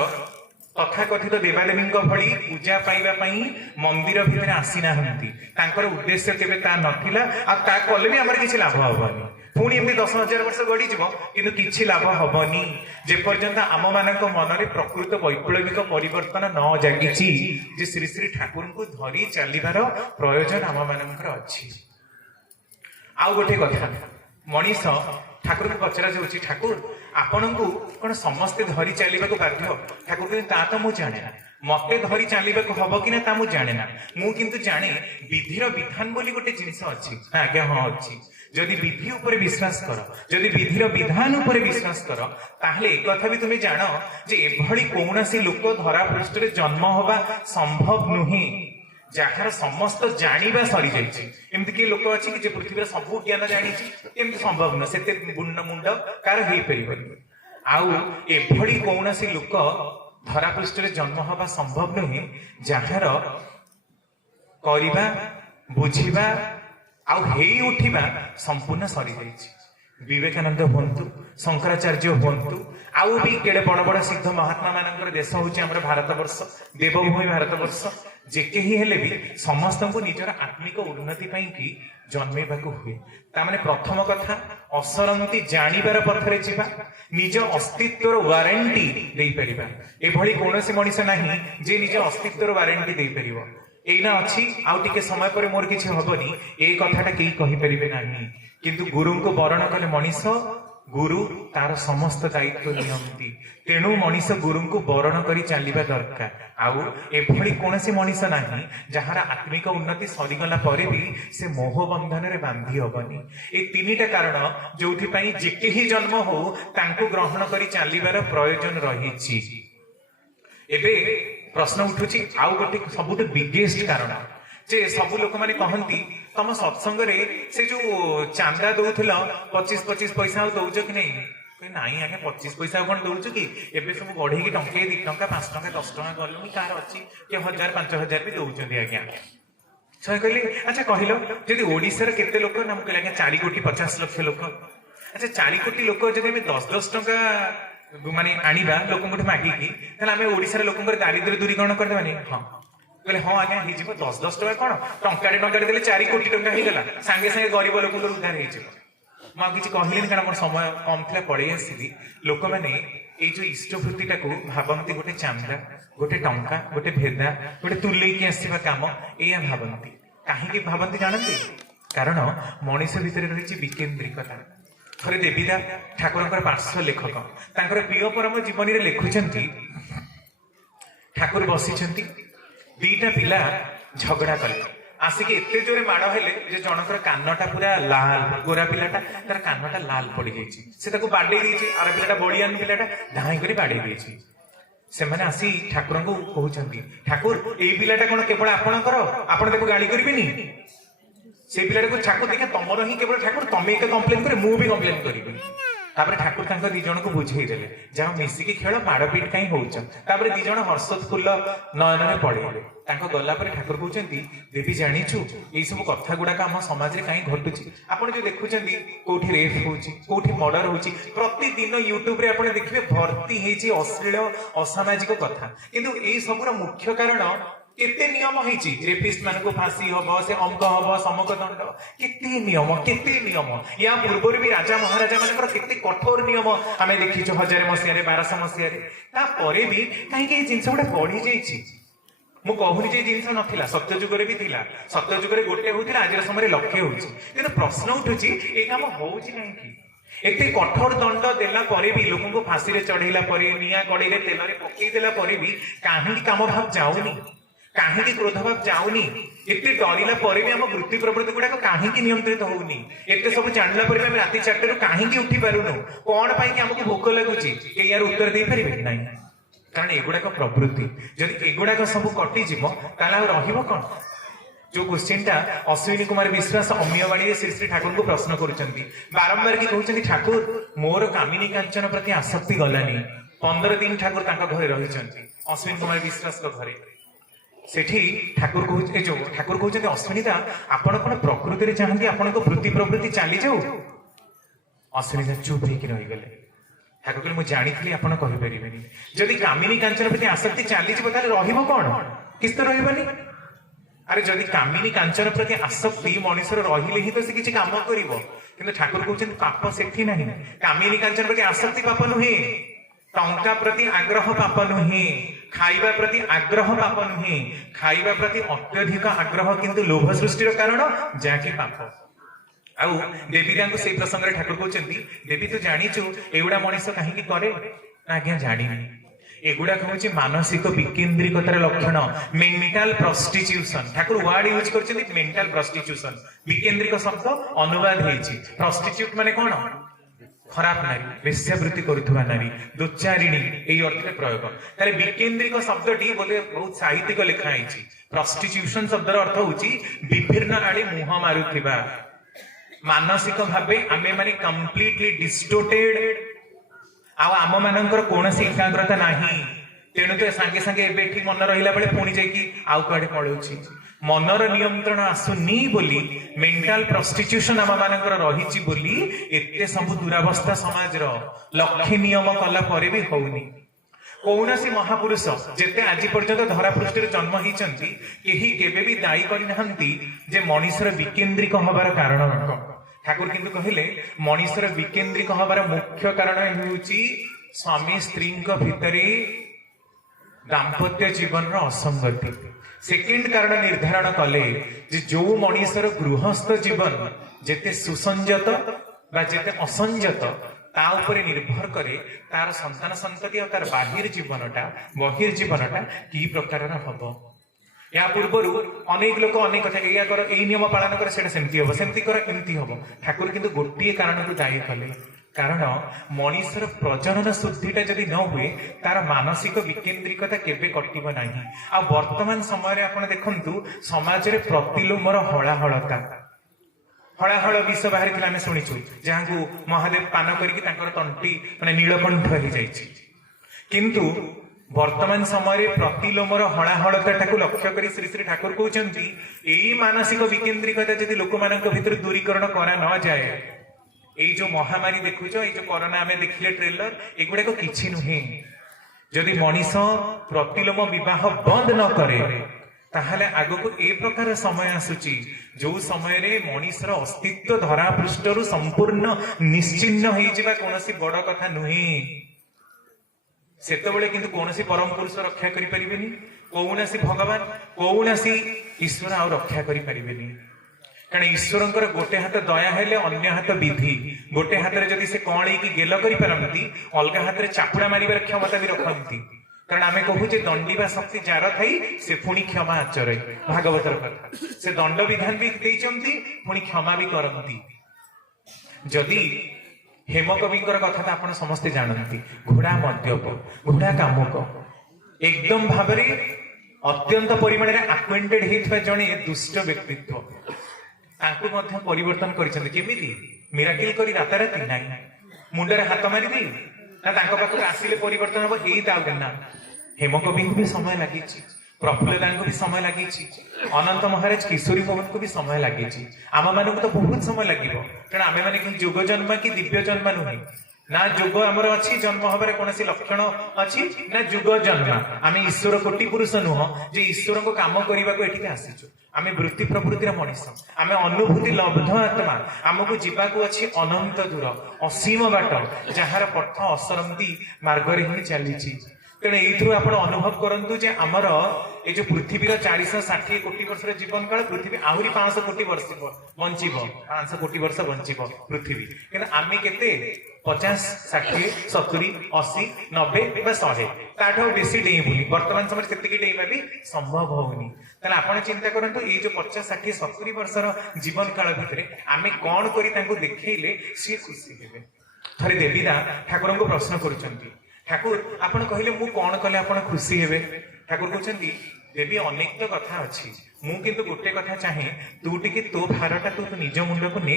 ତଥାକଥିତ ଦେବାଦେବୀଙ୍କ ଭଳି ପୂଜା ପାଇବା ପାଇଁ ମନ୍ଦିର ଭିତରେ ଆସିନାହାନ୍ତି। ତାଙ୍କର ଉଦ୍ଦେଶ୍ୟ କେବେ ତା ନଥିଲା, ଆଉ ତା କଲେ ବି ଆମର କିଛି ଲାଭ ହବନି। ପୁଣି ଏମିତି 10,000 ବର୍ଷ ଗଡିଯିବ, କିନ୍ତୁ କିଛି ଲାଭ ହବନି ଯେପର୍ଯ୍ୟନ୍ତ ଆମ ମାନଙ୍କ ମନରେ ପ୍ରକୃତ ବୈପ୍ଳବିକ ପରିବର୍ତ୍ତନ ନ ଜାଗିଛି ଯେ ଶ୍ରୀ ଶ୍ରୀ ଠାକୁରଙ୍କୁ ଧରି ଚାଲିବାର ପ୍ରୟୋଜନ ଆମ ମାନଙ୍କର ଅଛି। ଆଉ ଗୋଟେ କଥା, ମଣିଷ ଠାକୁରଙ୍କୁ ପଚରା ଯାଉଛି, ଠାକୁର ଆପଣଙ୍କୁ କଣ ସମସ୍ତେ ଧରି ଚାଲିବାକୁ ବାଧ୍ୟ? ଠାକୁର କହିଲେ ତା ତ ମୁଁ ଜାଣେ ନା। ମତେ ଧରି ଚାଲିବାକୁ ହବ କି ନା ତା ମୁଁ ଜାଣେ ନା। ମୁଁ କିନ୍ତୁ ଜାଣେ ବିଧିର ବିଧାନ ବୋଲି ଗୋଟେ ଜିନିଷ ଅଛି। ଆଜ୍ଞା ହଁ ଅଛି। ଯଦି ବିଧି ଉପରେ ବିଶ୍ୱାସ କର, ଯଦି ବିଧିର ବିଧାନ ଉପରେ ବିଶ୍ୱାସ କର, ତାହେଲେ ଏକଥା ବି ତୁମେ ଜାଣ ଯେ ଏଭଳି କୌଣସି ଲୋକ ଧରା ପୃଷ୍ଠରେ ଜନ୍ମ ହବା ସମ୍ଭବ ନୁହେଁ ଯାହାର ସମସ୍ତ ଜାଣିବା ସରିଯାଇଛି। ଏମିତି କିଏ ଲୋକ ଅଛି କି ଯେ ପୃଥିବୀର ସବୁ ଜ୍ଞାନ ଜାଣିଛି? ଏମିତି ସମ୍ଭବ ନୁହେଁ, ସେତେ ମୁଣ୍ଡ କାର ହେଇପାରିବନି। ଆଉ ଏଭଳି କୌଣସି ଲୋକ ଧରା ପୃଷ୍ଠରେ ଜନ୍ମ ହବା ସମ୍ଭବ ନୁହେଁ ଯାହାର କରିବା, ବୁଝିବା ଆଉ ହେଇ ଉଠିବା ସମ୍ପୂର୍ଣ୍ଣ ସରିଯାଇଛି। ବିବେକାନନ୍ଦ ହୁଅନ୍ତୁ, ଶଙ୍କରାଚାର୍ଯ୍ୟ ହୁଅନ୍ତୁ, ଆଉ ବି କେଡେ ବଡ ବଡ ସିଦ୍ଧ ମହାତ୍ମା ମାନଙ୍କର ଦେଶ ହଉଛି ଆମର ଭାରତବର୍ଷ, ଦେବଭୂମି ଭାରତବର୍ଷ। ଯେ କେହି ହେଲେ ବି ସମସ୍ତଙ୍କୁ ନିଜର ଆତ୍ମିକ ଉନ୍ନତି ପାଇଁ କି ଜନ୍ମେଇବାକୁ ହୁଏ। ତାମାନେ ପ୍ରଥମ କଥା, ଅସରନ୍ତି ଜାଣିବାର ପଥରେ ଯିବା, ନିଜ ଅସ୍ତିତ୍ୱର ୱାରେଣ୍ଟି ଦେଇପାରିବା। ଏଭଳି କୌଣସି ମଣିଷ ନାହିଁ ଯେ ନିଜ ଅସ୍ତିତ୍ୱର ୱାରେଣ୍ଟି ଦେଇପାରିବ। ଏଇନା ଅଛି, ଆଉ ଟିକେ ସମୟ ପରେ ମୋର କିଛି ହବନି, ଏଇ କଥାଟା କେହି କହିପାରିବେ ନାହିଁ। କିନ୍ତୁ ଗୁରୁଙ୍କୁ ବରଣ କଲେ ମଣିଷ, ଗୁରୁ ତାର ସମସ୍ତ ଦାୟିତ୍ୱ ନିଅନ୍ତି। ତେଣୁ ମଣିଷ ଗୁରୁଙ୍କୁ ବରଣ କରି ଚାଲିବା ଦରକାର। ଆଉ ଏଭଳି କୌଣସି ମଣିଷ ନାହିଁ ଯାହାର ଆତ୍ମିକ ଉନ୍ନତି ସରିଗଲା ପରେ ବି ସେ ମୋହ ବନ୍ଧନରେ ବାନ୍ଧି ହବନି। ଏଇ ତିନିଟା କାରଣ ଯୋଉଥିପାଇଁ ଯେ କେହି ଜନ୍ମ ହଉ ତାଙ୍କୁ ଗ୍ରହଣ କରି ଚାଲିବାର ପ୍ରୟୋଜନ ରହିଛି। ଏବେ ପ୍ରଶ୍ନ ଉଠୁଛି ଆଉ ଗୋଟେ ସବୁଠୁ ବିଗେଷ୍ଟ କାରଣ, ଯେ ସବୁ ଲୋକମାନେ କହନ୍ତି ତମ ସତ୍ସଙ୍ଗରେ ସେ ଯୋଉ ଚାନ୍ଦା ଦଉଥିଲ 25 ପଇସା ଆଉ ଦଉଛ କି ନାଇଁ? ନାଇଁ ଆଜ୍ଞା 25 ପଇସା କଣ ଦଉଛୁ କି? ଏବେ ସବୁ ବଢେଇକି ଟଙ୍କେ 2 ଟଙ୍କା 5 ଟଙ୍କା 10 ଟଙ୍କା କଲୁଣି, କାହାର ଅଛି କି 1000 5000 ବି ଦଉଛନ୍ତି ଆଜ୍ଞା। ସେ କହିଲେ ଆଚ୍ଛା କହିଲ ଯଦି ଓଡିଶାର କେତେ ଲୋକ? ନା ମୁଁ କହିଲି ଆଜ୍ଞା 4 କୋଟି 50 ଲକ୍ଷ ଲୋକ। ଆଚ୍ଛା 4 କୋଟି ଲୋକ ଯଦି ଆମେ 10 ଟଙ୍କା ମାନେ ଆଣିବା ଲୋକଙ୍କଠୁ ମାଗିକି, ତାହେଲେ ଆମେ ଓଡିଶାର ଲୋକଙ୍କର ଦାରିଦ୍ର୍ୟ ଦୂରୀକରଣ କରିଦେବାନି? ହଁ। कहले हाँ आज्ञा हो 10 टଙ୍କା कौन टंकाटे देले 4 कोटी टंका ହେଇଗଲା ସାଙ୍ଗେ ସାଙ୍ଗେ ଗରିବ ଲୋକଙ୍କର ଉଦ୍ଧାର ହେଇଯିବ। ମୁଁ ଆଉ କିଛି କହିଲିନି କାରଣ ମୋର ସମୟ କମ ଥିଲା ପଳେଇ ଆସିଲି। ଲୋକମାନେ ଏଇ ଯୋଉ ଇଷ୍ଟବୃତ୍ତିଟାକୁ ଭାବନ୍ତି ଗୋଟେ ଚାନ୍ଦା, ଗୋଟେ ଟଙ୍କା, ଗୋଟେ ଭେଦା, ଗୋଟେ ତୁଲେଇକି ଆସିବା କାମ, ଏଇଆ ଭାବନ୍ତି। କାହିଁକି ଭାବନ୍ତି ଜାଣନ୍ତି? କାରଣ ମଣିଷ ଭିତରେ ରହିଛି ବିକେନ୍ଦ୍ରିକତା। ଥରେ ଦେବୀଦା ଠାକୁରଙ୍କର ପାର୍ଶ୍ୱ ଲେଖକ ତାଙ୍କର ପ୍ରିୟ ପରମ ଜୀବନୀରେ ଲେଖୁଛନ୍ତି, ଠାକୁର ବସିଛନ୍ତି, ଦିଟା ପିଲା ଝଗଡା କଲେ, ଆସିକି ଏତେ ଜୋରେ ମାଡ଼ ହେଲେ ଯେ ଜଣଙ୍କର କାନଟା ପୁରା ଲାଲ, ଗୋରା ପିଲାଟା ତାର କାନଟା ଲାଲ ପଡିଯାଇଛି, ସେ ତାକୁ ବାଡେଇ ଦେଇଛି, ଆର ପିଲାଟା ବଳିଆନ ପିଲାଟା ଧାଇଁ କରି ବାଡେଇ ଦେଇଛି। ସେମାନେ ଆସି ଠାକୁରଙ୍କୁ କହୁଛନ୍ତି, ଠାକୁର ଏଇ ପିଲାଟା କଣ କେବଳ ଆପଣଙ୍କର, ଆପଣ ତାକୁ ଗାଳି କରିବେନି? ସେ ପିଲାଟାକୁ ଠାକୁର ଦେଖେ ତମର ହିଁ କେବଳ ଠାକୁର, ତମେ ଏକ କମ୍ପ୍ଲେନ କରେ, ମୁଁ ବି କମ୍ପ୍ଲେନ କରିବି। ତାପରେ ଠାକୁର ତାଙ୍କ ଦି ଜଣଙ୍କୁ ବୁଝେଇ ଦେଲେ, ଯାହା ମିଶିକି ଖେଳ, ମାଡପିଟ କାହିଁ ହଉଛ। ତାପରେ ଦି ଜଣ ହର୍ଷୋତ୍ଫୁଲ୍ଲ ନୟନରେ ପଳେଇଲେ। ତାଙ୍କ ଗଲା ପରେ ଠାକୁର କହୁଛନ୍ତି, ଦେବୀ ଜାଣିଛୁ ଏଇ ସବୁ କଥା ଗୁଡାକ ଆମ ସମାଜରେ କାହିଁ ଘଟୁଛି? ଆପଣ ଯୋଉ ଦେଖୁଛନ୍ତି କୋଉଠି ରେପ୍ ହଉଛି, କୋଉଠି ମର୍ଡର ହଉଛି, ପ୍ରତିଦିନ ୟୁଟ୍ୟୁବରେ ଆପଣ ଦେଖିବେ ଭର୍ତ୍ତି ହେଇଛି ଅଶ୍ଳୀଳ ଅସାମାଜିକ କଥା। କିନ୍ତୁ ଏଇ ସବୁର ମୁଖ୍ୟ କାରଣ କେତେ ନିୟମ ହେଇଛି, ରେପିଷ୍ଟ ମାନଙ୍କୁ ଫାଶୀ ହବ, ସେ ଅଙ୍କ ହବ, ସମକ ଦଣ୍ଡ, କେତେ ନିୟମ, କେତେ ନିୟମ। ୟା ପୂର୍ବରୁ ବି ରାଜା ମହାରାଜା ମାନଙ୍କର କେତେ କଠୋର ନିୟମ ଆମେ ଦେଖିଛୁ 1000 ମସିହାରେ, 1200 ମସିହାରେ। ତାପରେ ବି କାହିଁକି ଏଇ ଜିନିଷ ଗୁଡା ବଢି ଯାଇଛି? ମୁଁ କହୁନି ଯେ ଜିନିଷ ନଥିଲା, ସତ୍ୟ ଯୁଗରେ ବି ଥିଲା, ସତ୍ୟ ଯୁଗରେ ଗୋଟେ ହଉଥିଲା, ଆଜିର ସମୟରେ ଲକ୍ଷେ ହଉଛି। କିନ୍ତୁ ପ୍ରଶ୍ନ ଉଠୁଛି ଏଇ କାମ ହଉଛି କାହିଁକି? ଏତେ କଠୋର ଦଣ୍ଡ ଦେଲା ପରେ ବି, ଲୋକଙ୍କୁ ଫାଶୀରେ ଚଢେଇଲା ପରେ, ନିଆଁ କଡେଇରେ ତେଲରେ ପକେଇ ଦେଲା ପରେ ବି କାହିଁକି କାମ ଭାବ ଯାଉନି? କାହିଁକି କ୍ରୋଧ ଭାବ ଯାଉନି? ଏତେ ଡରିଲା ପରେ ବି ଆମ ବୃତ୍ତି ପ୍ରବୃତ୍ତି ଗୁଡାକ କାହିଁକି ନିୟନ୍ତ୍ରିତ ହଉନି? ଏତେ ସବୁ ଜାଣିଲା ପରେ ବି ଆମେ ରାତି 4ଟାରୁ କାହିଁକି ଉଠି ପାରୁନୁ? କଣ ପାଇଁ କି ଆମକୁ ଭୋକ ଲାଗୁଛି? କେହି ୟାର ଉତ୍ତର ଦେଇପାରିବେ ନାହିଁ। କାରଣ ଏଗୁଡାକ ପ୍ରବୃତ୍ତି। ଯଦି ଏଗୁଡାକ ସବୁ କଟିଯିବ ତାହେଲେ ଆଉ ରହିବ କଣ? ଯୋଉ କ୍ୱେଶ୍ଚିନ୍ଟା ଅଶ୍ୱିନୀ କୁମାର ବିଶ୍ୱାସ ଅମିୟବାଣୀରେ ଶ୍ରୀ ଶ୍ରୀ ଠାକୁରଙ୍କୁ ପ୍ରଶ୍ନ କରୁଛନ୍ତି, ବାରମ୍ବାର କି କହୁଛନ୍ତି, ଠାକୁର ମୋର କାମିନୀ କାଞ୍ଚନ ପ୍ରତି ଆସକ୍ତି ଗଲାନି। 15 ଦିନ ଠାକୁର ତାଙ୍କ ଘରେ ରହିଛନ୍ତି, ଅଶ୍ୱିନୀ କୁମାର ବିଶ୍ୱାସଙ୍କ ଘରେ। ସେଠି ଠାକୁର କହୁଛନ୍ତି, ଅଶ୍ୱିନୀଦା ଆପଣ କଣ ପ୍ରକୃତିରେ ଚାହାନ୍ତି ଆପଣଙ୍କ ବୃତ୍ତି ପ୍ରବୃତ୍ତି ଚାଲିଯାଉ? ଅଶ୍ୱିନୀଦା ଚୁପ୍ ହେଇକି ରହିଗଲେ। ଠାକୁର କହିଲେ, ମୁଁ ଜାଣିଥିଲି ଆପଣ କହିପାରିବେନି। ଯଦି କାମିନୀ କାଞ୍ଚନ ପ୍ରତି ଆସକ୍ତି ଚାଲିଯିବ ତାହେଲେ ରହିବ କଣ? କିଛି ତ ରହିବନି। ଆରେ ଯଦି କାମିନୀ କାଞ୍ଚନ ପ୍ରତି ଆସକ୍ତି ମଣିଷର ରହିଲେ ହିଁ ତ ସେ କିଛି କାମ କରିବ। କିନ୍ତୁ ଠାକୁର କହୁଛନ୍ତି ପାପ ସେଠି ନାହିଁ। କାମିନୀ କାଞ୍ଚନ ପ୍ରତି ଆସକ୍ତି ପାପ ନୁହେଁ, ଟଙ୍କା ପ୍ରତି ଆଗ୍ରହ ପାପ ନୁହେଁ, ଖାଇବା ପ୍ରତି ଆଗ୍ରହ ପାପ ନୁହେଁ, ଖାଇବା ପ୍ରତି ଅତ୍ୟଧିକ ଆଗ୍ରହ କିନ୍ତୁ ଲୋଭ ସୃଷ୍ଟିର କାରଣ, ଯାହାକି ପାପ। ଆଉ ଦେବୀରାଙ୍କୁ ସେଇ ପ୍ରସଙ୍ଗରେ ଠାକୁର କହୁଛନ୍ତି, ଦେବୀ ତୁ ଜାଣିଛୁ ଏଗୁଡା ମଣିଷ କାହିଁକି କରେ? ନା ଆଜ୍ଞା ଜାଣିନି। ଏଗୁଡାକ ହଉଛି ମାନସିକ ବିକେନ୍ଦ୍ରିକତାର ଲକ୍ଷଣ, ମେଣ୍ଟାଲ ପ୍ରଷ୍ଟିଚ୍ୟୁସନ। ଠାକୁର ୱାର୍ଡ ୟୁଜ କରିଛନ୍ତି ମେଣ୍ଟାଲ ପ୍ରଷ୍ଟିଚ୍ୟୁସନ। ବିକେନ୍ଦ୍ରିକ ଶବ୍ଦ ଅନୁବାଦ ହେଇଛି, ପ୍ରଷ୍ଟିଚ୍ୟୁଟ ମାନେ କଣ? ଖରାପ ନାରୀ, ବେଶ୍ୟାବୃତ୍ତି କରୁଥିବା ନାରୀ, ଦୋଚାରିଣୀ, ଏଇ ଅର୍ଥରେ ପ୍ରୟୋଗ। ତାହେଲେ ବିକେନ୍ଦ୍ରିକ ଶବ୍ଦଟି ବୋଧେ ବହୁତ ସାହିତ୍ୟିକ ଲେଖା ହେଇଛି। ପ୍ରଷ୍ଟିଚ୍ୟୁସନ ଶବ୍ଦର ଅର୍ଥ ହଉଛି ବିଭିନ୍ନ ଆଡେ ମୁହଁ ମାରୁଥିବା, ମାନସିକ ଭାବେ ଆମେ ମାନେ କମ୍ପ୍ଲିଟଲି ଡିଷ୍ଟୋର୍ଟେଡ, ଆଉ ଆମ ମାନଙ୍କର କୌଣସି ଏକାଗ୍ରତା ନାହିଁ। ତେଣୁ ତ ସାଙ୍ଗେ ସାଙ୍ଗେ ଏବେ ଏଠି ମନ ରହିଲା ବେଳେ ପୁଣି ଯାଇକି ଆଉ କୁଆଡେ ପଳଉଛି। ମନର ନିୟନ୍ତ୍ରଣ ଆସୁନି ବୋଲି, ମେଣ୍ଟାଲ ପ୍ରଷ୍ଟିଚ୍ୟୁସନ ଆମ ମାନଙ୍କର ରହିଛି ବୋଲି ଏତେ ସବୁ ଦୁରାବସ୍ଥା ସମାଜର। ଲକ୍ଷେ ନିୟମ କଲା ପରେ ବି ହଉନି। କୌଣସି ମହାପୁରୁଷ ଯେତେ ଆଜି ପର୍ଯ୍ୟନ୍ତ ଧରା ପୃଷ୍ଠରେ ଜନ୍ମ ହେଇଛନ୍ତି, କେହି କେବେ ବି ଦାୟୀ କରିନାହାନ୍ତି ଯେ ମଣିଷର ବିକେନ୍ଦ୍ରିକ ହବାର କାରଣ କଣ। ଠାକୁର କିନ୍ତୁ କହିଲେ ମଣିଷର ବିକେନ୍ଦ୍ରିକ ହବାର ମୁଖ୍ୟ କାରଣ ହେଉଛି ସ୍ୱାମୀ ସ୍ତ୍ରୀଙ୍କ ଭିତରେ ଦାମ୍ପତ୍ୟ ଜୀବନର ଅସଙ୍ଗତି। ସେକେଣ୍ଡ କାରଣ ନିର୍ଦ୍ଧାରଣ କଲେ ଯେ ଯୋଉ ମଣିଷର ଗୃହସ୍ଥ ଜୀବନ ଯେତେ ସୁସଂଯତ ବା ଯେତେ ଅସଂଯତ, ତା ଉପରେ ନିର୍ଭର କରେ ତାର ସନ୍ତାନ ସନ୍ତତି ଆଉ ତାର ବହିର୍ଜୀବନଟା କି ପ୍ରକାରର ହବ। ଏହା ପୂର୍ବରୁ ଅନେକ ଲୋକ ଅନେକ କଥା, ଏଇଆ କର, ଏଇ ନିୟମ ପାଳନ କର, ସେଇଟା ସେମିତି ହବ, ସେମିତି କର, ଏମିତି ହବ। ଠାକୁର କିନ୍ତୁ ଗୋଟିଏ କାରଣକୁ ଦାୟୀ କଲେ, କାରଣ ମଣିଷର ପ୍ରଜନନ ଶୁଦ୍ଧିଟା ଯଦି ନ ହୁଏ ତାର ମାନସିକ ବିକେନ୍ଦ୍ରିକତା କେବେ କଟିବ ନାହିଁ। ଆଉ ବର୍ତ୍ତମାନ ସମୟରେ ଆପଣ ଦେଖନ୍ତୁ ସମାଜରେ ପ୍ରତିଲୋମର ହଳାହଳତା, ହଳାହଳ ବିଷ ବାହାରିଥିଲା ଆମେ ଶୁଣିଛୁ, ଯାହାକୁ ମହାଦେବ ପାନ କରିକି ତାଙ୍କର ତଣ୍ଟି ମାନେ ନୀଳକଣ୍ଠ ହେଇଯାଇଛି। କିନ୍ତୁ ବର୍ତ୍ତମାନ ସମୟରେ ପ୍ରତିଲୋମର ହଳାହଳତାଟାକୁ ଲକ୍ଷ୍ୟ କରି ଶ୍ରୀ ଶ୍ରୀ ଠାକୁର କହୁଛନ୍ତି, ଏଇ ମାନସିକ ବିକେନ୍ଦ୍ରିକତା ଯଦି ଲୋକମାନଙ୍କ ଭିତରେ ଦୂରୀକରଣ କରା ନ ଯାଏ, ଏଇ ଯୋଉ ମହାମାରୀ ଦେଖୁଛ, ଏଇ ଯୋଉ କରୋନା ଆମେ ଦେଖିଲେ ଟ୍ରେଲର, ଏଗୁଡାକ କିଛି ନୁହେଁ। ଯଦି ମଣିଷ ପ୍ରତିଲୋମ ବିବାହ ବନ୍ଦ ନ କରେ ताहले आगको ए प्रकार समय आसुची जो समय रे मनीषर अस्तित्व धरा पृष्ठरु संपूर्ण निश्चिन्न होई जिबा कोनोसी बड़ कथा नुही सेतबेले किंतु कोनोसी परम पुरुष रक्षा करि परिबेनी कोनोसी भगवान कोनोसी ईश्वर आ रक्षा करि परिबेनी कारण ईश्वरंकर गोटे हाथ दया हेले अन्य हाथ विधि गोटे हाथ रे जदि से कणी की गेल करि परंती अलगा हाथ रे चापुड़ा मारिबार क्षमता भी रखंती कारण आमे कहू जे दंडीबा शक्ति जार थाई से पुणी क्षमा आचरे भागवतर कथा से दंड विधान भी देइचंती पुणी क्षमा भी करंती जदि हेमकविंकर कथा तो आपण समस्ते जानती घोड़ा मद्यप घोड़ा कामुक एकदम भावरे अत्यंत परिमाण रे अक्वेंटेड हेतबा जणे दुष्ट व्यक्तित्व तांको मध्य परिवर्तन करिसंती केमिति मिराकिल करी राताराती नाही मुंडरे हाथ मारि दे ना तांको पाखु आसिले परिवर्तन हो एई दाउ ना हेमकवि को भी समय लगी प्रफुल्ल दान को भी समय लगी अनंत महाराज किशोरी मोहन को भी समय लगी आम मान तो बहुत समय लगे कारण आम मैंने जोग जन्म कि दिव्य जन्म नुहे ना जोग आमर अच्छी जन्म हबार कौन लक्षण अच्छी ना जुग जन्म आम ईश्वर कोटि पुरुष नुह जे ईश्वर को काम करने को आसीचु आम वृत्ति प्रवृत्तिर मनीष आम अनुभूति लब्ध आत्मा आमको जीवाक अच्छी अनंत दूर असीम बाट जार पथ असरंती मार्गरे ही चली तेणु ये आप अनुभव करूँ जे आमर ये जो पृथ्वीर 460 कोटी वर्ष जीवन काल पृथ्वी आहरी 500 कोटी वर्ष बंचब 500 कोटी वर्ष बंचब पृथ्वी कि आम के 50 60 70 80 90 100 ताठू बेसी डेइबुनी वर्तमान समय से डेइबा भी संभव होनी ताले आपण चिंता करंतु ये जो 50 60 70 वर्षर जीवन काल भितर आम कौन करी देखले सी खुशी हेबे थरे देवीदा ठाकुर को प्रश्न करुचंती ठाकुर आपण कहले मु कौन कले आपण खुशी हेबे ठाकुर कहते देवी अनेक तो कथा अच्छी मु किंतु गोटे कथा चाहे तू टिके तो भारटा तू निज मुंड को ने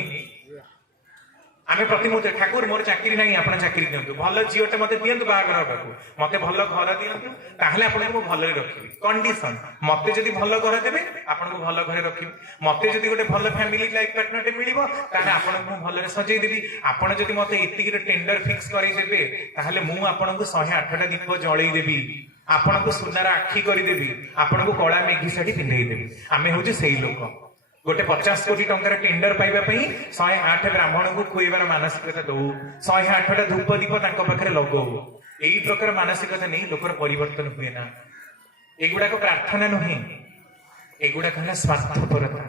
आमे प्रतिमुहूर्त ठाकुर मोर चाकरी नहीं आपण चाकरी दियंतु भल झीलटे मते दियंतु बाहागर हबाकू मते भल घर दियंतु ताहले आपण को भल रखिबी कंडीशन मते जदी भल घर देबे आपण को भल घर रखिबी मते जदी गोटे भल फैमिली लाइफ पार्टनर मिलिबो ताहले आपण को भल रे सजै देबी आपण जदी मते एतिकी टेंडर फिक्स करै देबे ताहले मु आपण को 108 टा दीप जळै देबी आपण को सुनार आखी करि देबी आपण को कळा मेघी साडी पिंधै देबी आमे होजे सेही लोक गोटे 50 कोटी टंकार टेंडर पाइबा 108 ब्राह्मण को खुएबार मानसिकता दो 108 टा धूप दीप पाखे लगो यही प्रकार मानसिकता नहीं लोकर परिवर्तन हुए ना एगुड़ाक प्रार्थना नुहे एगुड़ाक है स्वार्थपरता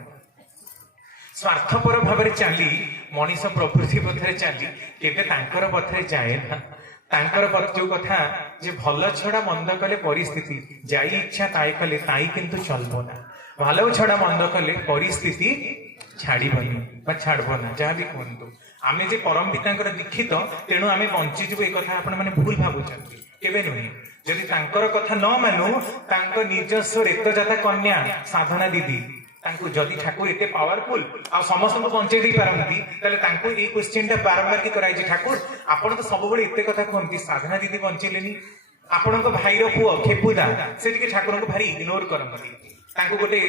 स्वार्थपर भाव चली मनीष प्रकृति पथरे चली केबे तांकर पथरे जाए ना तांकर जो कथा जे भल छड़ा मंद कले परिस्थिति जाई इच्छा ताई कले ताई किंतु चलबो ना भल छड़ा मंद कले परिस्थिति छाड़बनी छाड़ब ना जहाँ भी कहतु आम जे परम पिता दीक्षित तेणु आम बंचीजु एक कथा आपण मैंने भूल भावुंट केवे नुहे जदि तांकर कथा न मानु तांको निजस्व रेतजाता कन्या साधना दीदी तांको जदि ठाकुर एते पावरफुल आ समस्त को बंचै दी पारंती तले तांको ए क्वेश्चन टा बारंबार की कराई ठाकुर आपण तो सब बळे एते कथा कहंती साधना दीदी बंचैलेनी आपण को भाई रो पुओ खेपुदा से टिके ठाकुर को भारी इग्नोर करंती तांको गोटे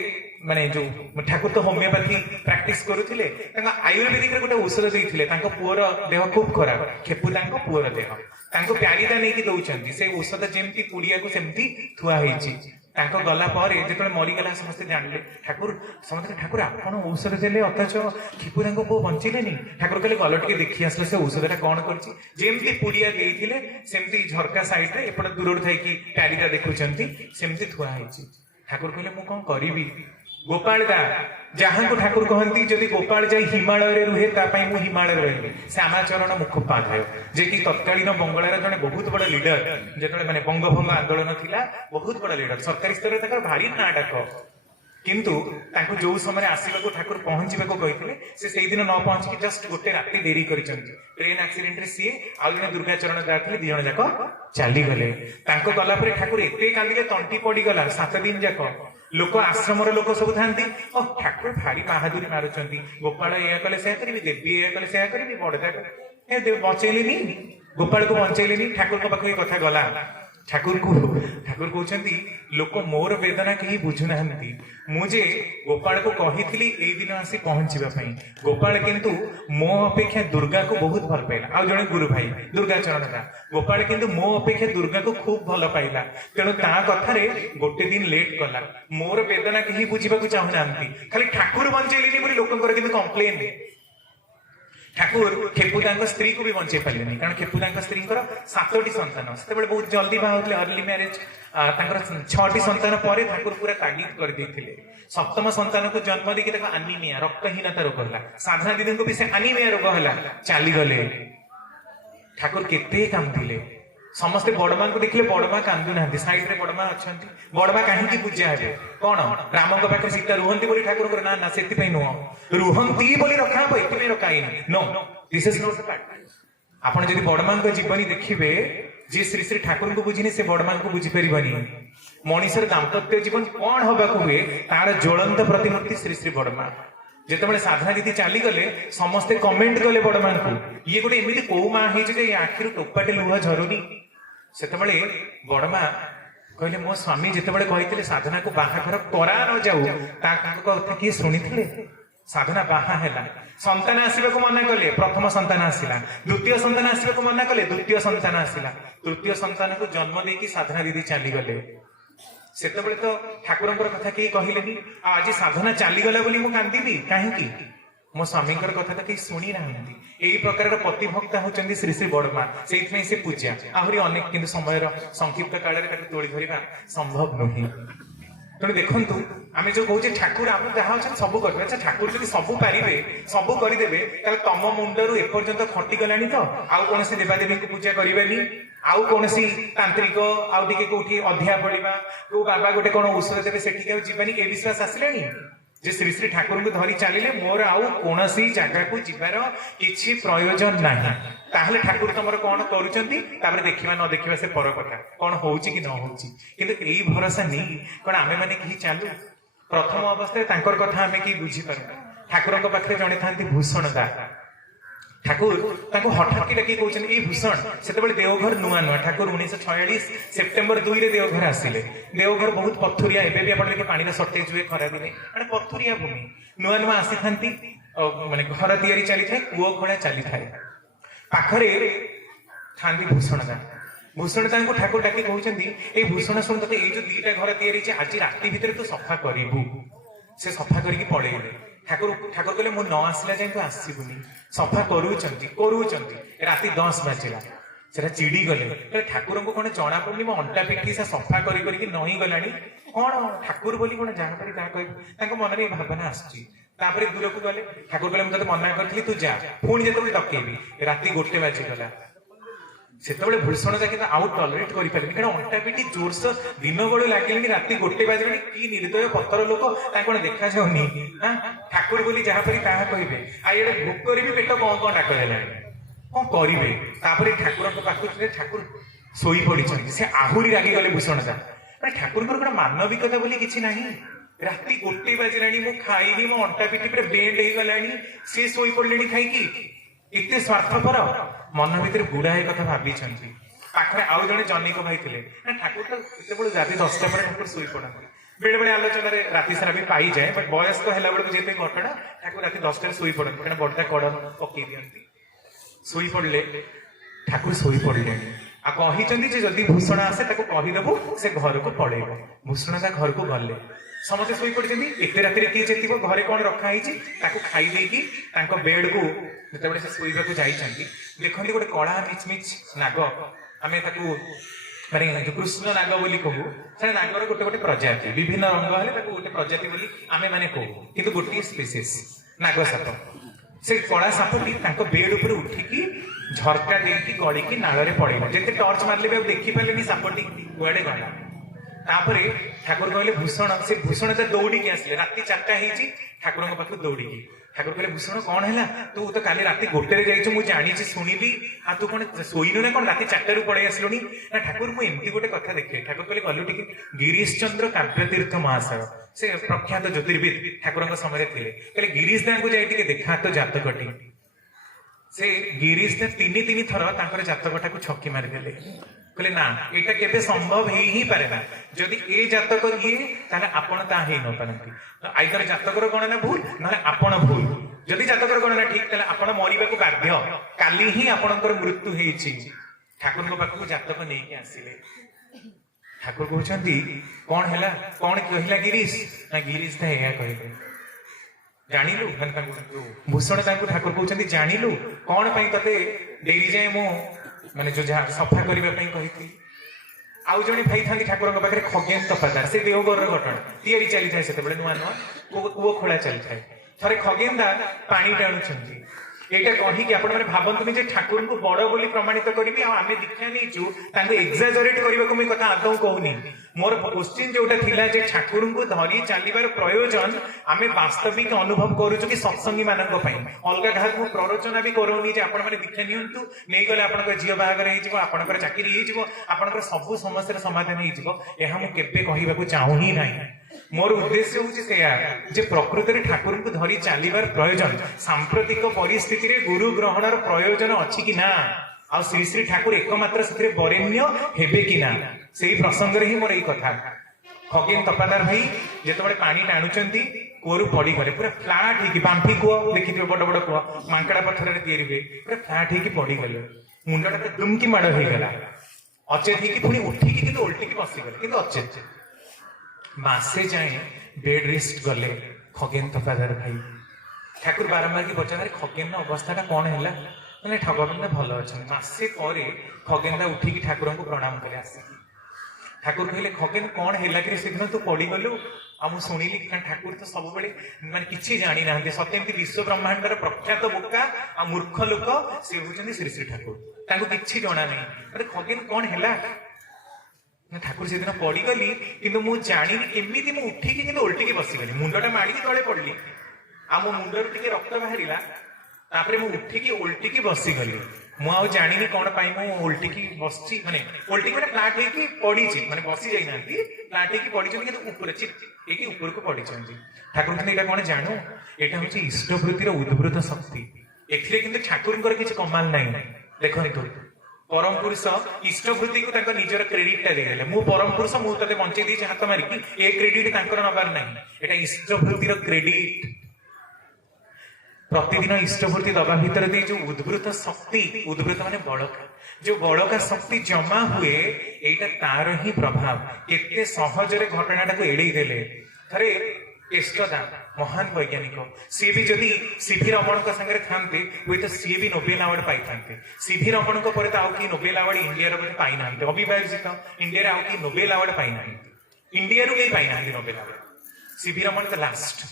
माने जो ठाकुर तो होमियोपैथी प्रैक्टिस करुथिले तांको आयुर्वेदिक रे गोटे औषध देइथिले तांको पुओर देह खूब खराब खेपुदांको पुओर देह तांको प्यारीदा नै की दउचंती से औषध जेमती पुड़िया को सेमती थुआ होईची तांको गला परे जेतले मरी गला समस्त जानले ठाकुर समस्त ठाकुर आपण औषध देले अथच खेपुदांको पुओ बंचिलेनी ठाकुर कहले गल टिके देखि आसले से औषधटा कोन करची जेमती पुड़िया देइथिले सेमती झरका साइड रे एपड दूर थाई की प्यारीदा देखुचंती सेमती थुआ होईची ठाकुर कहले मु कौन करी गोपाल दा जहां को ठाकुर कहती जदि गोपाल जाई हिमालय रुहे मु हिमालय रही श्यामाचरण मुखोपाध्याय जे कि तत्कालीन बंगलार जने बहुत बड़ लीडर जेतले माने बंगभंग आंदोलन थिला बहुत बड़ लीडर सरकारी स्तर तक भारी ना डाक किंतु तांको जो समय आसिबा को ठाकुर पहुंचीबा को कहितले से सेही दिन न पहुंची कि जस्ट गोटे राती देरी करिसंती ट्रेन एक्सीडेंट रे सी आ दिन दुर्गाचरण जाथले दी जण जाको चाली गले तांको गला परे ठाकुर एते कांदिले तंटी पड़ी गला 7 दिन जाको लोक आश्रम लोक सब थांती ओ ठाकुर भारी बहादुरी मारुचंती गोपाल या कले से करिवि देवी या कले से करिवि बड़दा ए देव बचैलेनी गोपाल को बचैलेनी ठाकुर को पाखे कथा गला ଠାକୁର କହୁଛନ୍ତି ଲୋକ ମୋର ବେଦନା କେହି ବୁଝୁନାହାନ୍ତି। ମୁଁ ଯେ ଗୋପାଳକୁ କହିଥିଲି ଏଇ ଦିନ ଆସି ପହଞ୍ଚିବା ପାଇଁ, ଗୋପାଳ କିନ୍ତୁ ମୋ ଅପେକ୍ଷା ଦୁର୍ଗାକୁ ବହୁତ ଭଲ ପାଇଲା। ଆଉ ଜଣେ ଗୁରୁ ଭାଇ ଦୁର୍ଗାଚରଣ ଦା, ଗୋପାଳ କିନ୍ତୁ ମୋ ଅପେକ୍ଷା ଦୁର୍ଗାକୁ ଖୁବ ଭଲ ପାଇଲା, ତେଣୁ ତା କଥାରେ ଗୋଟେ ଦିନ ଲେଟ୍ କଲା। ମୋର ବେଦନା କେହି ବୁଝିବାକୁ ଚାହୁଁନାହାନ୍ତି, ଖାଲି ଠାକୁର ବଞ୍ଚେଇଲେନି ବୋଲି ଲୋକଙ୍କର କିନ୍ତୁ କମ୍ପ୍ଲେନ। ଠାକୁର ଖେପୁଦାଙ୍କ ସ୍ତ୍ରୀକୁ ବି ବଞ୍ଚେଇ ପାରିଲେନି, କାରଣ ଖେପୁଦାଙ୍କ ସ୍ତ୍ରୀଙ୍କର 7ଟି ସନ୍ତାନ, ସେତେବେଳେ ବହୁତ ଜଲ୍ଦି ବାହା ହଉଥିଲେ, ଅର୍ଲି ମ୍ୟାରେଜ। ତାଙ୍କର 6ଟି ସନ୍ତାନ ପରେ ଠାକୁର ପୁରା ତାଗିଦ କରିଦେଇଥିଲେ। 7ମ ସନ୍ତାନକୁ ଜନ୍ମ ଦେଇକି ତାକୁ ଆନିମିଆ ରକ୍ତହୀନତା ରୋଗ ହେଲା। ସାଧନା ଦିଦିଙ୍କୁ ବି ସେ ଆନିମିଆ ରୋଗ ହେଲା, ଚାଲିଗଲେ। ଠାକୁର କେତେ କାନ୍ଦିଲେ। ସମସ୍ତେ ବଡମାଙ୍କୁ ଦେଖିଲେ ବଡମା କାନ୍ଦୁନାହାନ୍ତି, ସାଇଡରେ ବଡମା ଅଛନ୍ତି। ବଡମା କାହିଁକି ପୂଜା ହେବେ? କଣ ରାମଙ୍କ ପାଖରେ ସୀତା ରୁହନ୍ତି ବୋଲି ଠାକୁରଙ୍କର? ନା ନା, ସେଥିପାଇଁ ନୁହଁ, ରୁହନ୍ତି ବୋଲି ରଖା ହବ, ଏଥିପାଇଁ ରଖା ହେଇନି। No, this is not the fact. ଆପଣ ଯଦି ବଡମାଙ୍କ ଜୀବନୀ ଦେଖିବେ, ଯିଏ ଶ୍ରୀ ଶ୍ରୀ ଠାକୁରଙ୍କୁ ବୁଝିନି ସେ ବଡମାଙ୍କୁ ବୁଝିପାରିବନି। ମଣିଷର ଦାମ୍ପତ୍ୟ ଜୀବନ କଣ ହବାକୁ ହୁଏ ତାର ଜ୍ୱଳନ୍ତ ପ୍ରତିମୂର୍ତ୍ତି ଶ୍ରୀ ଶ୍ରୀ ବଡମା। ଯେତେବେଳେ ସାଧନା ଦିଦି ଚାଲିଗଲେ ସମସ୍ତେ କମେଣ୍ଟ କଲେ ବଡମାଙ୍କୁ, ଇଏ ଗୋଟେ ଏମିତି କୋଉ ମା ହେଇଛି ଯେ ଆଖିରୁ ଟୋପାଟେ ଲୁହ ଝରୁନି। ସେତେବେଳେ ବଡମା କହିଲେ, ମୋ ସ୍ୱାମୀ ଯେତେବେଳେ କହିଥିଲେ ସାଧନାକୁ ବାହାଘର କରା ନ ଯାଉ, ତାଙ୍କ କଥା କିଏ ଶୁଣିଥିଲେ? ସାଧନା ବାହା ହେଲା, ସନ୍ତାନ ଆସିବାକୁ ମନା କଲେ, ପ୍ରଥମ ସନ୍ତାନ ଆସିଲା। ଦ୍ୱିତୀୟ ସନ୍ତାନ ଆସିବାକୁ ମନା କଲେ, ଦ୍ୱିତୀୟ ସନ୍ତାନ ଆସିଲା। ତୃତୀୟ ସନ୍ତାନକୁ ଜନ୍ମ ଦେଇକି ସାଧନା ଦିଦି ଚାଲିଗଲେ। ସେତେବେଳେ ତ ଠାକୁରଙ୍କର କଥା କେହି କହିଲେନି। ଆଉ ଆଜି ସାଧନା ଚାଲିଗଲା ବୋଲି ମୁଁ କାନ୍ଦିବି କାହିଁକି? ମୋ ସ୍ୱାମୀଙ୍କର କଥା ତ କେହି ଶୁଣି ନାହାନ୍ତି। ଏଇ ପ୍ରକାରର ପ୍ରତିଭକ୍ତା ହଉଛନ୍ତି ଶ୍ରୀ ଶ୍ରୀ ବଡମା, ସେଇଥିପାଇଁ ସେ ପୂଜା। ଆହୁରି ଅନେକ, କିନ୍ତୁ ସମୟର ସଂକ୍ଷିପ୍ତ କାଳରେ ତାକୁ ତୋଳି ଧରିବା ସମ୍ଭବ ନୁହେଁ। ତେଣୁ ଦେଖନ୍ତୁ, ଆମେ ଯୋଉ କହୁଛେ ଠାକୁର ଆମକୁ ଯାହା ଅଛନ୍ତି ସବୁ କରିବେ। ଆଚ୍ଛା, ଠାକୁର ଯଦି ସବୁ ପାରିବେ, ସବୁ କରିଦେବେ, ତାହେଲେ ତମ ମୁଣ୍ଡରୁ ଏପର୍ଯ୍ୟନ୍ତ ଖଟିଗଲାଣି ତ ଆଉ କୌଣସି ଦେବାଦେବୀଙ୍କୁ ପୂଜା କରିବାନି, ଆଉ କୌଣସି ତାନ୍ତ୍ରିକ, ଆଉ ଟିକେ କୋଉଠି ଅଧିଆ ପଡିବା, କୋଉ ବାବା ଗୋଟେ କଣ ଔଷଧ ଦେବେ ସେଠିକି ଆଉ ଯିବାନି, ଏ ବିଶ୍ୱାସ ଆସିଲାଣି ଯେ ଶ୍ରୀ ଶ୍ରୀ ଠାକୁରଙ୍କୁ ଧରି ଚାଲିଲେ ମୋର ଆଉ କୌଣସି ଜାଗାକୁ ଯିବାର କିଛି ପ୍ରୟୋଜନ ନାହିଁ। ତାହେଲେ ଠାକୁର ତମର କଣ କରୁଛନ୍ତି, ତାପରେ ଦେଖିବା ନ ଦେଖିବା ସେ ପର କଥା, କଣ ହଉଛି କି ନ ହଉଛି। କିନ୍ତୁ ଏଇ ଭରସା ନେଇ କଣ ଆମେ ମାନେ କେହି ଚାଲୁ? ପ୍ରଥମ ଅବସ୍ଥାରେ ତାଙ୍କର କଥା ଆମେ କେହି ବୁଝିପାରୁନା। ଠାକୁରଙ୍କ ପାଖରେ ଜଣେ ଥାନ୍ତି ଭୂଷଣ ଦା। ଠାକୁର ତାଙ୍କୁ ହଠାତ୍ ଡାକି କହୁଛନ୍ତି, ଏଇ ଭୂଷଣ। ସେତେବେଳେ ଦେଓଘର ନୂଆ ନୂଆ, ଠାକୁର 1946 ସେପ୍ଟେମ୍ବର 2ରେ ଦେଓଘର ଆସିଲେ। ଦେଓଘର ବହୁତ ପଥୁରିଆ, ଏବେ ବି ଆପଣ ଦେଖି ପାଣିର ସର୍ଟେଜ ହୁଏ ଖରାଦିନେ, ମାନେ ପଥୁରିଆ ଭୂମି। ନୂଆ ନୂଆ ଆସିଥାନ୍ତି, ମାନେ ଘର ତିଆରି ଚାଲିଥାଏ, କୂଅ ଖୋଳା ଚାଲିଥାଏ। ପାଖରେ ଥାନ୍ତି ଭୂଷଣ ଦା। ଭୂଷଣ ଦାଙ୍କୁ ଠାକୁର ଡାକି କହୁଛନ୍ତି, ଏଇ ଭୂଷଣ ଶୁଣ, ତତେ ଏଇ ଯୋଉ 2ଟା ଘର ତିଆରି ହେଇଛି, ଆଜି ରାତି ଭିତରେ ତୁ ସଫା କରିବୁ। ସେ ସଫା କରିକି ପଳେଇଲେ। ଠାକୁର କହିଲେ, ମୁଁ ନ ଆସିଲା ଯାଏ ତୁ ଆସିବୁନି। ସଫା କରୁଛନ୍ତି, ରାତି 10 ବାଜିଲା। ସେଟା ଚିଡି ଗଲେ, ଠାକୁରଙ୍କୁ କଣ ଜଣା ପଡୁନି ମୋ ଅଣ୍ଟା ପିଠି ସେ ସଫା କରିକି ନଇଁ ଗଲାଣି, କଣ ଠାକୁର ବୋଲି କଣ ଯାହା ପାରି ତାହା କହିବୁ। ତାଙ୍କ ମନରେ ଏ ଭାବନା ଆସିଛି। ତାପରେ ଦୂରକୁ ଗଲେ, ଠାକୁର କହିଲେ, ମୁଁ ତତେ ମନା କରିଥିଲି ତୁ ଯା। ପୁଣି ଯେତେବେଳେ ଡକେଇବି, ରାତି 1 ବାଜିଗଲା। ସେତେବେଳେ ଭୂଷଣ ଦା କିନ୍ତୁ ଆଉ ଟଲରେଟ କରିପାରିଲେନି, କାରଣ ଅଣ୍ଟା ପିଠି ଜୋରସୋର ଦିନ ବେଳୁ ଲାଗିଲେଣି, ରାତି 1 ବାଜିଲାଣି। କି ନିର୍ଦୟ ପଥର ଲୋକ, ତାଙ୍କୁ କଣ ଦେଖାଯାଉନି? ଠାକୁର ବୋଲି ଯାହା ପାରି ତାହା କହିବେ। ଆଉ ଏଇଟା ଭୋକରେ ବି ପେଟ କଣ ଡାକ ଦେଲାଣି, କଣ କରିବେ? ତାପରେ ଠାକୁରଙ୍କ ପାଖକୁ ଠାକୁର ଶୋଇ ପଡିଛନ୍ତି। ସେ ଆହୁରି ରାଗିଗଲେ ଭୂଷଣ ଦା। ମାନେ ଠାକୁରଙ୍କର ଗୋଟେ ମାନବିକତା ବୋଲି କିଛି ନାହିଁ। ରାତି 1 ବାଜିଲାଣି, ମୁଁ ଖାଇନି, ମୋ ଅଣ୍ଟା ପିଠି ପୁରା ବେଣ୍ଡ ହେଇଗଲାଣି, ସେ ଶୋଇ ପଡିଲେଣି ଖାଇକି। ଏତେ ସ୍ୱାର୍ଥପର। ମନ ଭିତରେ ଗୁଡାଏ କଥା ଭାବିଛନ୍ତି। ପାଖରେ ଆଉ ଜଣେ ଜନୈକ ଭାଇ ଥିଲେ। ଠାକୁର ତ ଯେତେବେଳେ ରାତି 10ଟା ପରେ ଠାକୁର ଶୋଇ ପଡନ୍ତି। ବେଳେ ବେଳେ ଆଲୋଚନାରେ ରାତି ସାରା ବି ପାଇଯାଏ, ବଟ୍ ବୟସ୍କ ହେଲା ବେଳକୁ ଯେତେ ଘଟଣା, ଠାକୁର ରାତି 10ଟାରେ ଶୋଇ ପଡନ୍ତି, କାରଣ ବଡଟା କଡ ପକେଇ ଦିଅନ୍ତି। ଶୋଇ ପଡିଲେ, ଠାକୁର ଶୋଇ ପଡିଲେଣି। ଆଉ କହିଛନ୍ତି ଯେ ଯଦି ଭୂଷଣ ଆସେ ତାକୁ କହିଦବୁ, ସେ ଘରକୁ ପଳେଇବ। ଭୂଷଣ ତା ଘରକୁ ଗଲେ, ସମସ୍ତେ ଶୋଇ ପଡିଛନ୍ତି। ଏତେ ରାତିରେ କିଏ ଯେତିବ, ଘରେ କଣ ରଖା ହେଇଛି ତାକୁ ଖାଇ ଦେଇକି ତାଙ୍କ ବେଡକୁ ଯେତେବେଳେ ସେ ଶୋଇବାକୁ ଯାଇଛନ୍ତି, ଦେଖନ୍ତି ଗୋଟେ କଳା ମିଚମିଚ ନାଗ। ଆମେ ତାକୁ ମାନେ ଯୋଉ କୃଷ୍ଣ ନାଗ ବୋଲି କହୁ, ସେ ନାଗର ଗୋଟେ ଗୋଟେ ପ୍ରଜାତି, ବିଭିନ୍ନ ରଙ୍ଗ ହେଲେ ତାକୁ ଗୋଟେ ପ୍ରଜାତି ବୋଲି ଆମେ ମାନେ କହୁ, କିନ୍ତୁ ଗୋଟିଏ ସ୍ପିସିସ୍ ନାଗ ସାପ। ସେ କଳା ସାପଟି ତାଙ୍କ ବେଡ୍ ଉପରେ ଉଠିକି ଝରକା ଦେଇକି ଗଳିକି ନାଳରେ ପଳେଇଲା। ଯେତେ ଟର୍ଚ ମାରିଲେ ବି ଆଉ ଦେଖିପାରିଲେନି ସାପଟି କୁଆଡେ ଗଲା। ତାପରେ ଠାକୁର କହିଲେ ଭୂଷଣ, ସେ ଭୂଷଣ ଦୌଡ଼ିକି ଆସିଲେ। ରାତି 4ଟା ହେଇଛି, ଠାକୁରଙ୍କ ପାଖକୁ ଦୌଡ଼ିକି। ଠାକୁର କହିଲେ, ଭୂଷଣ କଣ ହେଲା? ତୁ ତ କାଲି ରାତି 1ରେ ଯାଇଛୁ, ମୁଁ ଜାଣିଛି, ଶୁଣିଲି। ଆଉ ତୁ କଣ ଶୋଇନୁ ନା କଣ? ରାତି 4ଟାରୁ ପଳେଇ ଆସିଲୁଣି? ନା ଠାକୁର, ମୁଁ ଏମିତି ଗୋଟେ କଥା ଦେଖେ। ଠାକୁର କହିଲେ, ଗଲୁ ଟିକେ। ଗିରୀଶ ଚନ୍ଦ୍ର କାବ୍ୟତୀର୍ଥ ମହାଶୟ, ସେ ପ୍ରଖ୍ୟାତ ଜ୍ୟୋତିର୍ବିଦ ଠାକୁରଙ୍କ ସମୟରେ ଥିଲେ। କହିଲେ, ଗିରୀଶ ଦାଙ୍କୁ ଯାଇ ଟିକେ ଦେଖା ତ ଜାତକଟି। ସେ ଗିରୀଶ ଦା 3 ଥର ତାଙ୍କର ଜାତକଟାକୁ ଛକି ମାରିଦେଲେ। कहले ना एटा केबे संभव ही पारे ना जदि ए जातक ये ताले आपण ता हे न पारंती तो आइदर जातकर गणना भूल ना आपण भूल जदि जातकर गणना ठीक ताले आपण मरिबा को बाध्य काली ही आपणकर मृत्यु हेछि ठाकुर को पाखु जातक नै के आसीले ठाकुर कहउछंती कोन हैला कोन कहिला गिरीश ना गिरीश ता एया कहिले जानिलु भूषण तांको ठाकुर कहउछंती जानिलु कोन पई तते डेरी जाय मो माने जो जहाँ सफा करने कही आउ जड़े भाई था ठाकुर पाखे खगेन तपादार से देवगर घटना तैयारी चली थाए से नुआ नुआ कूओ खोला चली थाए थे खगेन दा पानी टाणुंट एटा कहीकि आपण मैंने भावतुनि जे ठाकुर को बड़ बोली प्रमाणित करी आम दीक्षा नहीं एक्जाजरेट करने को कथा आदौ कहूनी मोर क्वेश्चन जोटा थिला जे ठाकुर को धरी चलबार प्रयोजन आम वास्तविक अनुभव करूँ कि सत्संगी मानक अलग क्या प्ररोचना भी करोनी जे आपण मैंने दीक्षा नियंतु नहीं गले आपंकर झील बाहर होकर चाकरी होकर सबू समस्या समाधान हो कहवाक चाहू ही ना मोर उद्देश्य हूँ जे प्रकृत में ठाकुर को धरी चलबार प्रयोजन सांप्रतिक परिस्थिति रे गुरु ग्रहणर प्रयोजन अच्छी कि ना आ श्री श्री ठाकुर एकमात्र से बरेण्य हेबे कि ना से प्रसंग ही मोर यही कथा खगेन तपादार भाई जिते पानी टाणुंट कूअरु पड़ी गले पूरा फ्लाट हो बांफी कूह देखिए बड़ बड़ कूह मांकड़ा पत्थर या पूरा फ्लाट हो पड़ी गले मुंडटा दुमकी माड़ हो गला अचेत हो पुणी उठिकी उल्टिकी बसीगले कि अचेत मासे जाए बेड रेस्ट गले खगेन तपादार भाई ठाकुर बारंबार की पचारे खगेन अवस्था कौन है मैंने ठाकुर भल अच्छे मसे पर खगेन उठिकी ठाकुर को प्रणाम करे आस ठाकुर कहले खगेन कौन है कि सेदिन तू पड़गलु आ मु शुणिली ठाकुर तो सब माने किछि जानी ना सत्यमती विश्व ब्रह्मांडर प्रख्यात बोका आ मूर्ख लोक से होचंदी श्री श्री ठाकुर ताको किछि जाना नहीं अरे खगेन कौन है ठाकुर से दिन पड़गली कि मुझे जानी केमी मुझे उठिकी उल्टिकी बसीगली मुंडटा माड़िकी तले पड़ली आ मो मुंडर टिके रक्त बाहरिला तापरे मु उठिकी उल्टिकी बसीगली मुझे जानी कौन पाई मु उल्टिकी बसची माने उल्टिकी माने फ्लैट होइकी पड़ीची माने बसी जाई नांती फ्लैट होइकी पड़ीचंती कि ऊपर चिपकी ऊपर को पड़ीचंती ठाकुर कहते एटा कोन जानो एटा होची इष्टवृत्तिर उद्भृत शक्ति एथिले किंतु ठाकुरଙ୍କର କିଛି कमाल नाही देखंतु परम पुरुष इष्टवृत्ति को निजर क्रेडिट देदेले मु परम पुरुष मुझे बंचे दी हाथ मारिकी ए क्रेडिट नबार ना एटा इष्टवृत्तिर क्रेडिट प्रतिदिन इष्टवृत्ति दबा भितर दे जो उद्भृत शक्ति उद्भृत माने बड़का जो बड़का शक्ति जमा हुए एटा तार ही प्रभाव केते सहजरे घटनाटा को एड़े देले थरे केष्टदा महान वैज्ञानिक सी भी जदि सीभी रमण सागर था तो सी भी नोबेल अवार्ड पाई था सीभी रमण पर तो आउ नोबेल अवार्ड इंडिया पाई ना अविभाजित इंडिया आउ कि नोबेल अवार्ड पाई ना इंडिया कहीं पाई ना नोबेल अवार्ड सीभी रमण तो लास्ट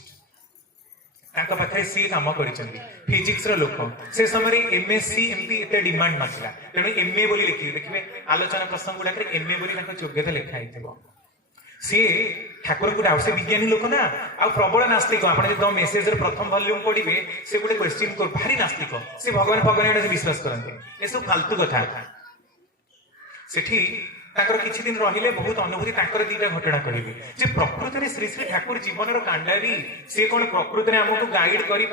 पाखे सी कम कर फिजिक्स लोक से समय एमएससी एमती एत डिमांड नाला तेणु एमए बोली लिखिए देखिए आलोचना प्रसंग गुड़ाक एमए बोली योग्यता लिखाई सी ठाकुर को से विज्ञानी लोक ना आ प्रबल नास्तिक आप जो मेसेज प्रथम वॉल्यूम पढ़े से गोटे क्वेश्चन कर भारी नास्तिक से भगवान भगवान विश्वास करते ये सब फालतू कथा सेठी किछि दिन रहिले बहुत अनुभूति दीटा घटना करेंगे जे प्रकृत में श्री श्री ठाकुर जीवन कांडारी सी कौन प्रकृत में आमको गाइड करें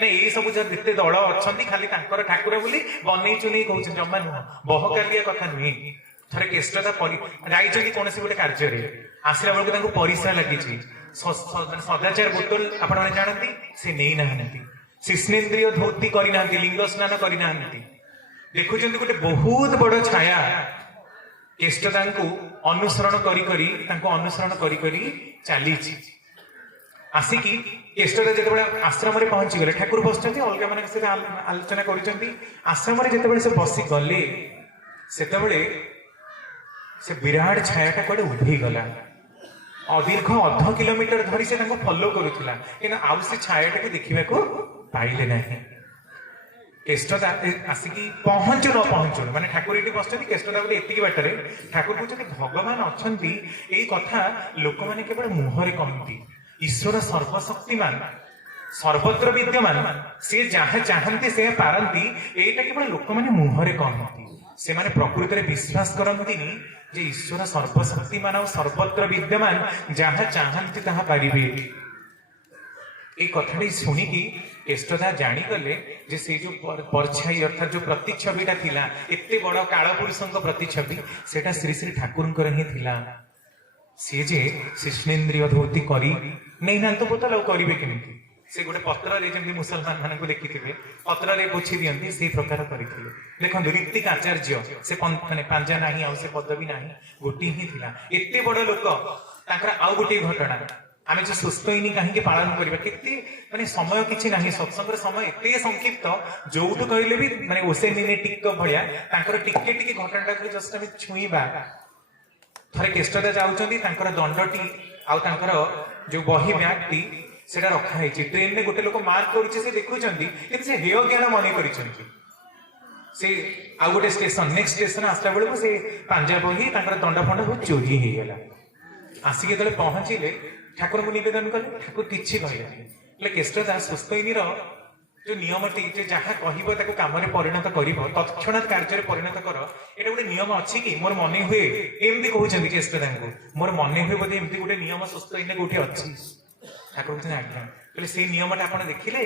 ना ये सब जिते दल अच्छा खाली ठाकुर बोली बनई चुनई कौन जमा नुह बहकालिया कथा नुहे थे केष्टता जाइए कौन गोटे कार्य आसला बेलू परिसा लगी सदाचार बोतल आप जानती से नहीं ना शिष्णेन्द्रिय धोती करना लिंग स्नान करना देखुं गोटे बहुत बड़ छाया केष्टता अनुसरण अनुसरण करी चली आसिकी केष्टता जो आश्रम में पहुंची गले ठाकुर बस अलग मान आलोचना करश्रम जो से बसी गले से विराट छायाटा कड़े उभे गला दीर्घ अध किलोमीटर धरी से फॉलो करूला कि आउ से छायाटा देखा पाइले ना केष्टता आसिकी पहुंचु न पहुंचु माने ठाकुर ये बस केष्टता बोले एति बाटरे ठाकुर कहते भगवान अच्छा यही कथा लोक मैंने केवल मुहरे कहती ईश्वर सर्वशक्तिमान सर्वत्र विद्यमान से जहाँ चाहती से पारती यहीटा केवल लोक मैंने मुहरे कहती से माने प्रकृत में विश्वास करती जे ईश्वर सर्वशक्तिमान और सर्वत्र विद्यमान जहाँ चाहती ताहा पारिबे এই কথাটি শুনিকি কেষ্টদা জাଣିগলে যে সেই যে পরছাই অর্থাৎ যে প্রতিচ্ছবিটা থিলা এতে বড় কাଳ পুরুষଙ୍କ ପ୍ରତିଛବି সেটা শ্রী শ্রী ঠাকুরଙ୍କର ହିଁ ଥିଲା। ସିଏ ଯେ ଶିଷ୍ଣେନ୍ଦ୍ରିୟ ଧୋତି କରି ନେଇନାହାନ୍ତି ବୋତଲ ଆଉ କରିବେ କେମିତି? ସେ ଗୋଟେ ପତ୍ରରେ ଯେମିତି ମୁସଲମାନ ମାନଙ୍କୁ ଦେଖିଥିବେ ପତ୍ରରେ ପୋଛି ଦିଅନ୍ତି ସେଇ ପ୍ରକାର କରିଥିଲେ। ଦେଖନ୍ତୁ ଋତିକ ଆଚାର୍ଯ୍ୟ ସେ ମାନେ ପାଞ୍ଜା ନାହିଁ ଆଉ ସେ ପଦବୀ ନାହିଁ, ଗୋଟିଏ ହିଁ ଥିଲା। ଏତେ ବଡ ଲୋକ ତାଙ୍କର ଆଉ ଗୋଟିଏ ଘଟଣା, ଆମେ ଯେ ସୁସ୍ଥଇନି କାହିଁକି ପାଳନ କରିବା, କେତେ ମାନେ ସମୟ କିଛି ନାହିଁ, ସତ୍ସଙ୍ଗର ସମୟ ଏତେ ସଂକ୍ଷିପ୍ତ, ଯୋଉଠୁ କହିଲେ ବି ମାନେ ଓସେ ମିନି ଟିକ ଭଳିଆ ତାଙ୍କର ଟିକେ ଟିକେ ଘଟଣାଟାକୁ ଜଷ୍ଟ ଆମେ ଛୁଇଁବା। ଥରେ କେଷ୍ଟଦା ଯାଉଛନ୍ତି, ତାଙ୍କର ଦଣ୍ଡଟି ଆଉ ତାଙ୍କର ଯୋଉ ବହି ବ୍ୟାଗଟି ସେଟା ରଖା ହେଇଛି। ଟ୍ରେନରେ ଗୋଟେ ଲୋକ ମାର୍କ କରୁଛି, ସେ ଦେଖୁଛନ୍ତି କିନ୍ତୁ ସେ ହେୟ ଜ୍ଞାନ ମନେ କରିଛନ୍ତି। ସେ ଆଉ ଗୋଟେ ଷ୍ଟେସନ ନେକ୍ସଟ ଷ୍ଟେସନ ଆସିଲା ବେଳକୁ ସେ ପାଞ୍ଜା ବହି ତାଙ୍କର ଦଣ୍ଡ ଫଣ୍ଡ ବହୁତ ଚୋରି ହେଇଗଲା। ଆସିକି ଯେତେବେଳେ ପହଞ୍ଚିଲେ ଠାକୁରଙ୍କୁ ନିବେଦନ କଲେ, ଠାକୁର କିଛି କହିଲେନି। ହେଲେ କେଷ୍ଟଦା ସୁସ୍ଥଇନିର ଯୋଉ ନିୟମଟି ଯେ ଯାହା କହିବ ତାକୁ କାମରେ ପରିଣତ କରିବ, ତତ୍କ୍ଷଣାତ୍ କାର୍ଯ୍ୟରେ ପରିଣତ କର, ଏଇଟା ଗୋଟେ ନିୟମ ଅଛି କି? ମୋର ମନେ ହୁଏ ଏମିତି କହୁଛନ୍ତି କେଷ୍ଟଦାଙ୍କୁ, ମୋର ମନେ ହୁଏ ବୋଧେ ଏମିତି ଗୋଟେ ନିୟମ ସୁସ୍ଥଇନି କୋଉଠି ଅଛି। ଠାକୁର କହୁଛନ୍ତି ଆଜ୍ଞା। କହିଲେ ସେଇ ନିୟମଟା ଆପଣ ଦେଖିଲେ?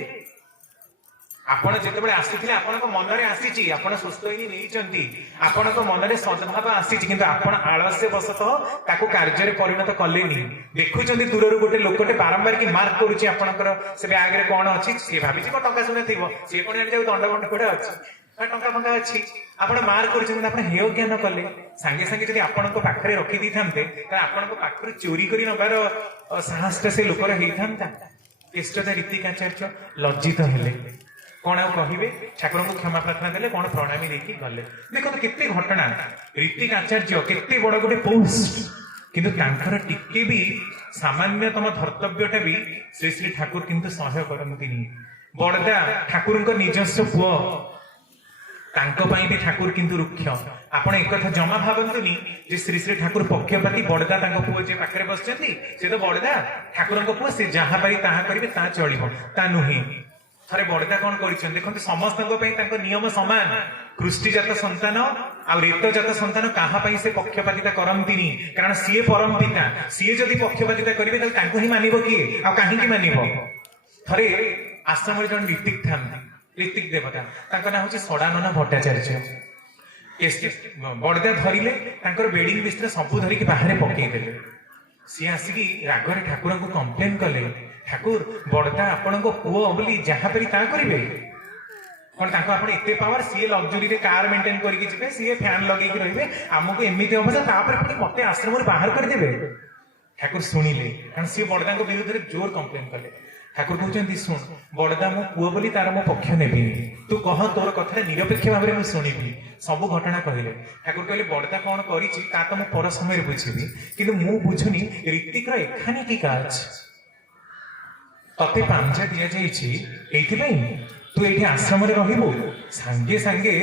ଆପଣ ଯେତେବେଳେ ଆସିଥିଲେ ଆପଣଙ୍କ ମନରେ ଆସିଛି, ଆପଣ ସୁସ୍ଥଇନି ନେଇଛନ୍ତି, ଆପଣଙ୍କ ମନରେ ସଦ୍ଭାବ ଆସିଛି, କିନ୍ତୁ ଆପଣ ଆଳସ୍ୟ ବଶତଃ ତାକୁ କାର୍ଯ୍ୟରେ ପରିଣତ କଲେନି। ଦେଖୁଛନ୍ତି ଦୂରରୁ ଗୋଟେ ଲୋକଟେ ବାରମ୍ବାର କି ମାର୍କ କରୁଛି ଆପଣଙ୍କର ସେ ବ୍ୟାଗରେ କଣ ଅଛି, ସିଏ ଭାବିଛି କଣ ଟଙ୍କା ସୁନା ଥିବ, ସିଏ କଣ ଜାଣିଯାଉ ଦଣ୍ଡ ଫଣ୍ଡ ଗୋଟେ ଅଛି, ଟଙ୍କା ଫଙ୍କା ଅଛି, ଆପଣ ମାର୍କ କରୁଛନ୍ତି, ଆପଣ ହେୟ ଜ୍ଞାନ କଲେ। ସାଙ୍ଗେ ସାଙ୍ଗେ ଯଦି ଆପଣଙ୍କ ପାଖରେ ରଖିଦେଇଥାନ୍ତେ ତାହେଲେ ଆପଣଙ୍କ ପାଖରୁ ଚୋରି କରି ନବାର ସାହସଟା ସେ ଲୋକର ହେଇଥାନ୍ତା। କେଷ୍ଟଦା ରୀତିକାଚାର୍ଯ୍ୟ ଲଜ୍ଜିତ ହେଲେ, କଣ ଆଉ କହିବେ, ଠାକୁରଙ୍କୁ କ୍ଷମା ପ୍ରାର୍ଥନା ଦେଲେ, କଣ ପ୍ରଣାମୀ ଦେଇକି ଗଲେ। ଦେଖନ୍ତୁ କେତେ ଘଟଣା, ରୀତିକାଚାର୍ଯ୍ୟ କେତେ ବଡ ଗୋଟେ ପୋଷ୍ଟ, କିନ୍ତୁ ତାଙ୍କର ଟିକେ ବି ସାମାନ୍ୟତମ ଧର୍ତ୍ତବ୍ୟଟା ବି ଶ୍ରୀ ଶ୍ରୀ ଠାକୁର କିନ୍ତୁ ସହ୍ୟ କରନ୍ତିନି। ବଡଦା ଠାକୁରଙ୍କ ନିଜସ୍ୱ ପୁଅ, ତାଙ୍କ ପାଇଁ ବି ଠାକୁର କିନ୍ତୁ ରୁକ୍ଷ। ଆପଣ ଏକଥା ଜମା ଭାବନ୍ତୁନି ଯେ ଶ୍ରୀ ଶ୍ରୀ ଠାକୁର ପକ୍ଷପାତୀ, ବଡଦା ତାଙ୍କ ପୁଅ ଯେ ପାଖରେ ବସିଛନ୍ତି ସେ ତ ବଡଦା ଠାକୁରଙ୍କ ପୁଅ, ସେ ଯାହା ପାରି ତାହା କରିବେ, ତା ଚଳିବ, ତା ନୁହେଁ। ଥରେ ବଡଦା କଣ କରିଛନ୍ତି ଦେଖନ୍ତୁ, ସମସ୍ତଙ୍କ ପାଇଁ ତାଙ୍କ ନିୟମ ସମାନ। କୃଷ୍ଟିଜାତ ସନ୍ତାନ ଆଉ ରେତଜାତ ସନ୍ତାନ କାହା ପାଇଁ ସେ ପକ୍ଷପାତିତା କରନ୍ତିନି, କାରଣ ସିଏ ପରମ ପିତା। ସିଏ ଯଦି ପକ୍ଷପାତିତା କରିବେ ତାହେଲେ ତାଙ୍କୁ ହିଁ ମାନିବ କିଏ, ଆଉ କାହିଁକି ମାନିବ? ଥରେ ଆଶ୍ରମରେ ଜଣେ ଋତିକ ଥାନ୍ତି, ଋତିକ ଦେବତା, ତାଙ୍କ ନାଁ ହଉଛି ଷଡ଼ାନନ ଭଟ୍ଟାଚାର୍ଯ୍ୟ। ବଡଦା ଧରିଲେ, ତାଙ୍କର ବେଡିଂ ବିସ୍ତରା ସବୁ ଧରିକି ବାହାରେ ପକେଇଦେଲେ। ସିଏ ଆସିକି ରାଗରେ ଠାକୁରଙ୍କୁ କମ୍ପ୍ଲେନ କଲେ, ଠାକୁର ବଡଦା ଆପଣଙ୍କ ପୁଅ ବୋଲି ଯାହା ପାରି ତାହା କରିବେ, କଣ ତାଙ୍କୁ ଆପଣ ଏତେ ପାୱାର, ସିଏ ଲକ୍ଜୁରୀରେ କାର ମେଣ୍ଟେନ କରିକି ଯିବେ, ସିଏ ଫ୍ୟାନ ଲଗେଇକି ରହିବେ, ଆମକୁ ଏମିତି ଅବସ୍ଥା, ତାପରେ ପୁଣି ମତେ ଆଶ୍ରମରୁ ବାହାର କରିଦେବେ। ଠାକୁର ଶୁଣିଲେ, କାରଣ ସିଏ ବଡଦାଙ୍କ ବିରୁଦ୍ଧରେ ଜୋର କମ୍ପ୍ଲେନ କଲେ। ଠାକୁର କହୁଛନ୍ତି ଶୁଣ, ବଡଦା ମୋ ପୁଅ ବୋଲି ତାର ମୋ ପକ୍ଷ ନେବିନି, ତୁ କହ ତୋର କଥାଟା ନିରପେକ୍ଷ ଭାବରେ ମୁଁ ଶୁଣିବି। ସବୁ ଘଟଣା କହିଲେ। ଠାକୁର କହିଲେ ବଡଦା କଣ କରିଛି ତା ତ ମୁଁ ପର ସମୟରେ ବୁଝିବି, କିନ୍ତୁ ମୁଁ ବୁଝୁନି ଋତିକର ଏଖାନି କି କାଜ, ତତେ ପାଞ୍ଜା ଦିଆଯାଇଛି ଏଇଥିପାଇଁ ତୁ ଏଇଠି ଆଶ୍ରମରେ ରହିବୁ। ସାଙ୍ଗେ ସାଙ୍ଗେ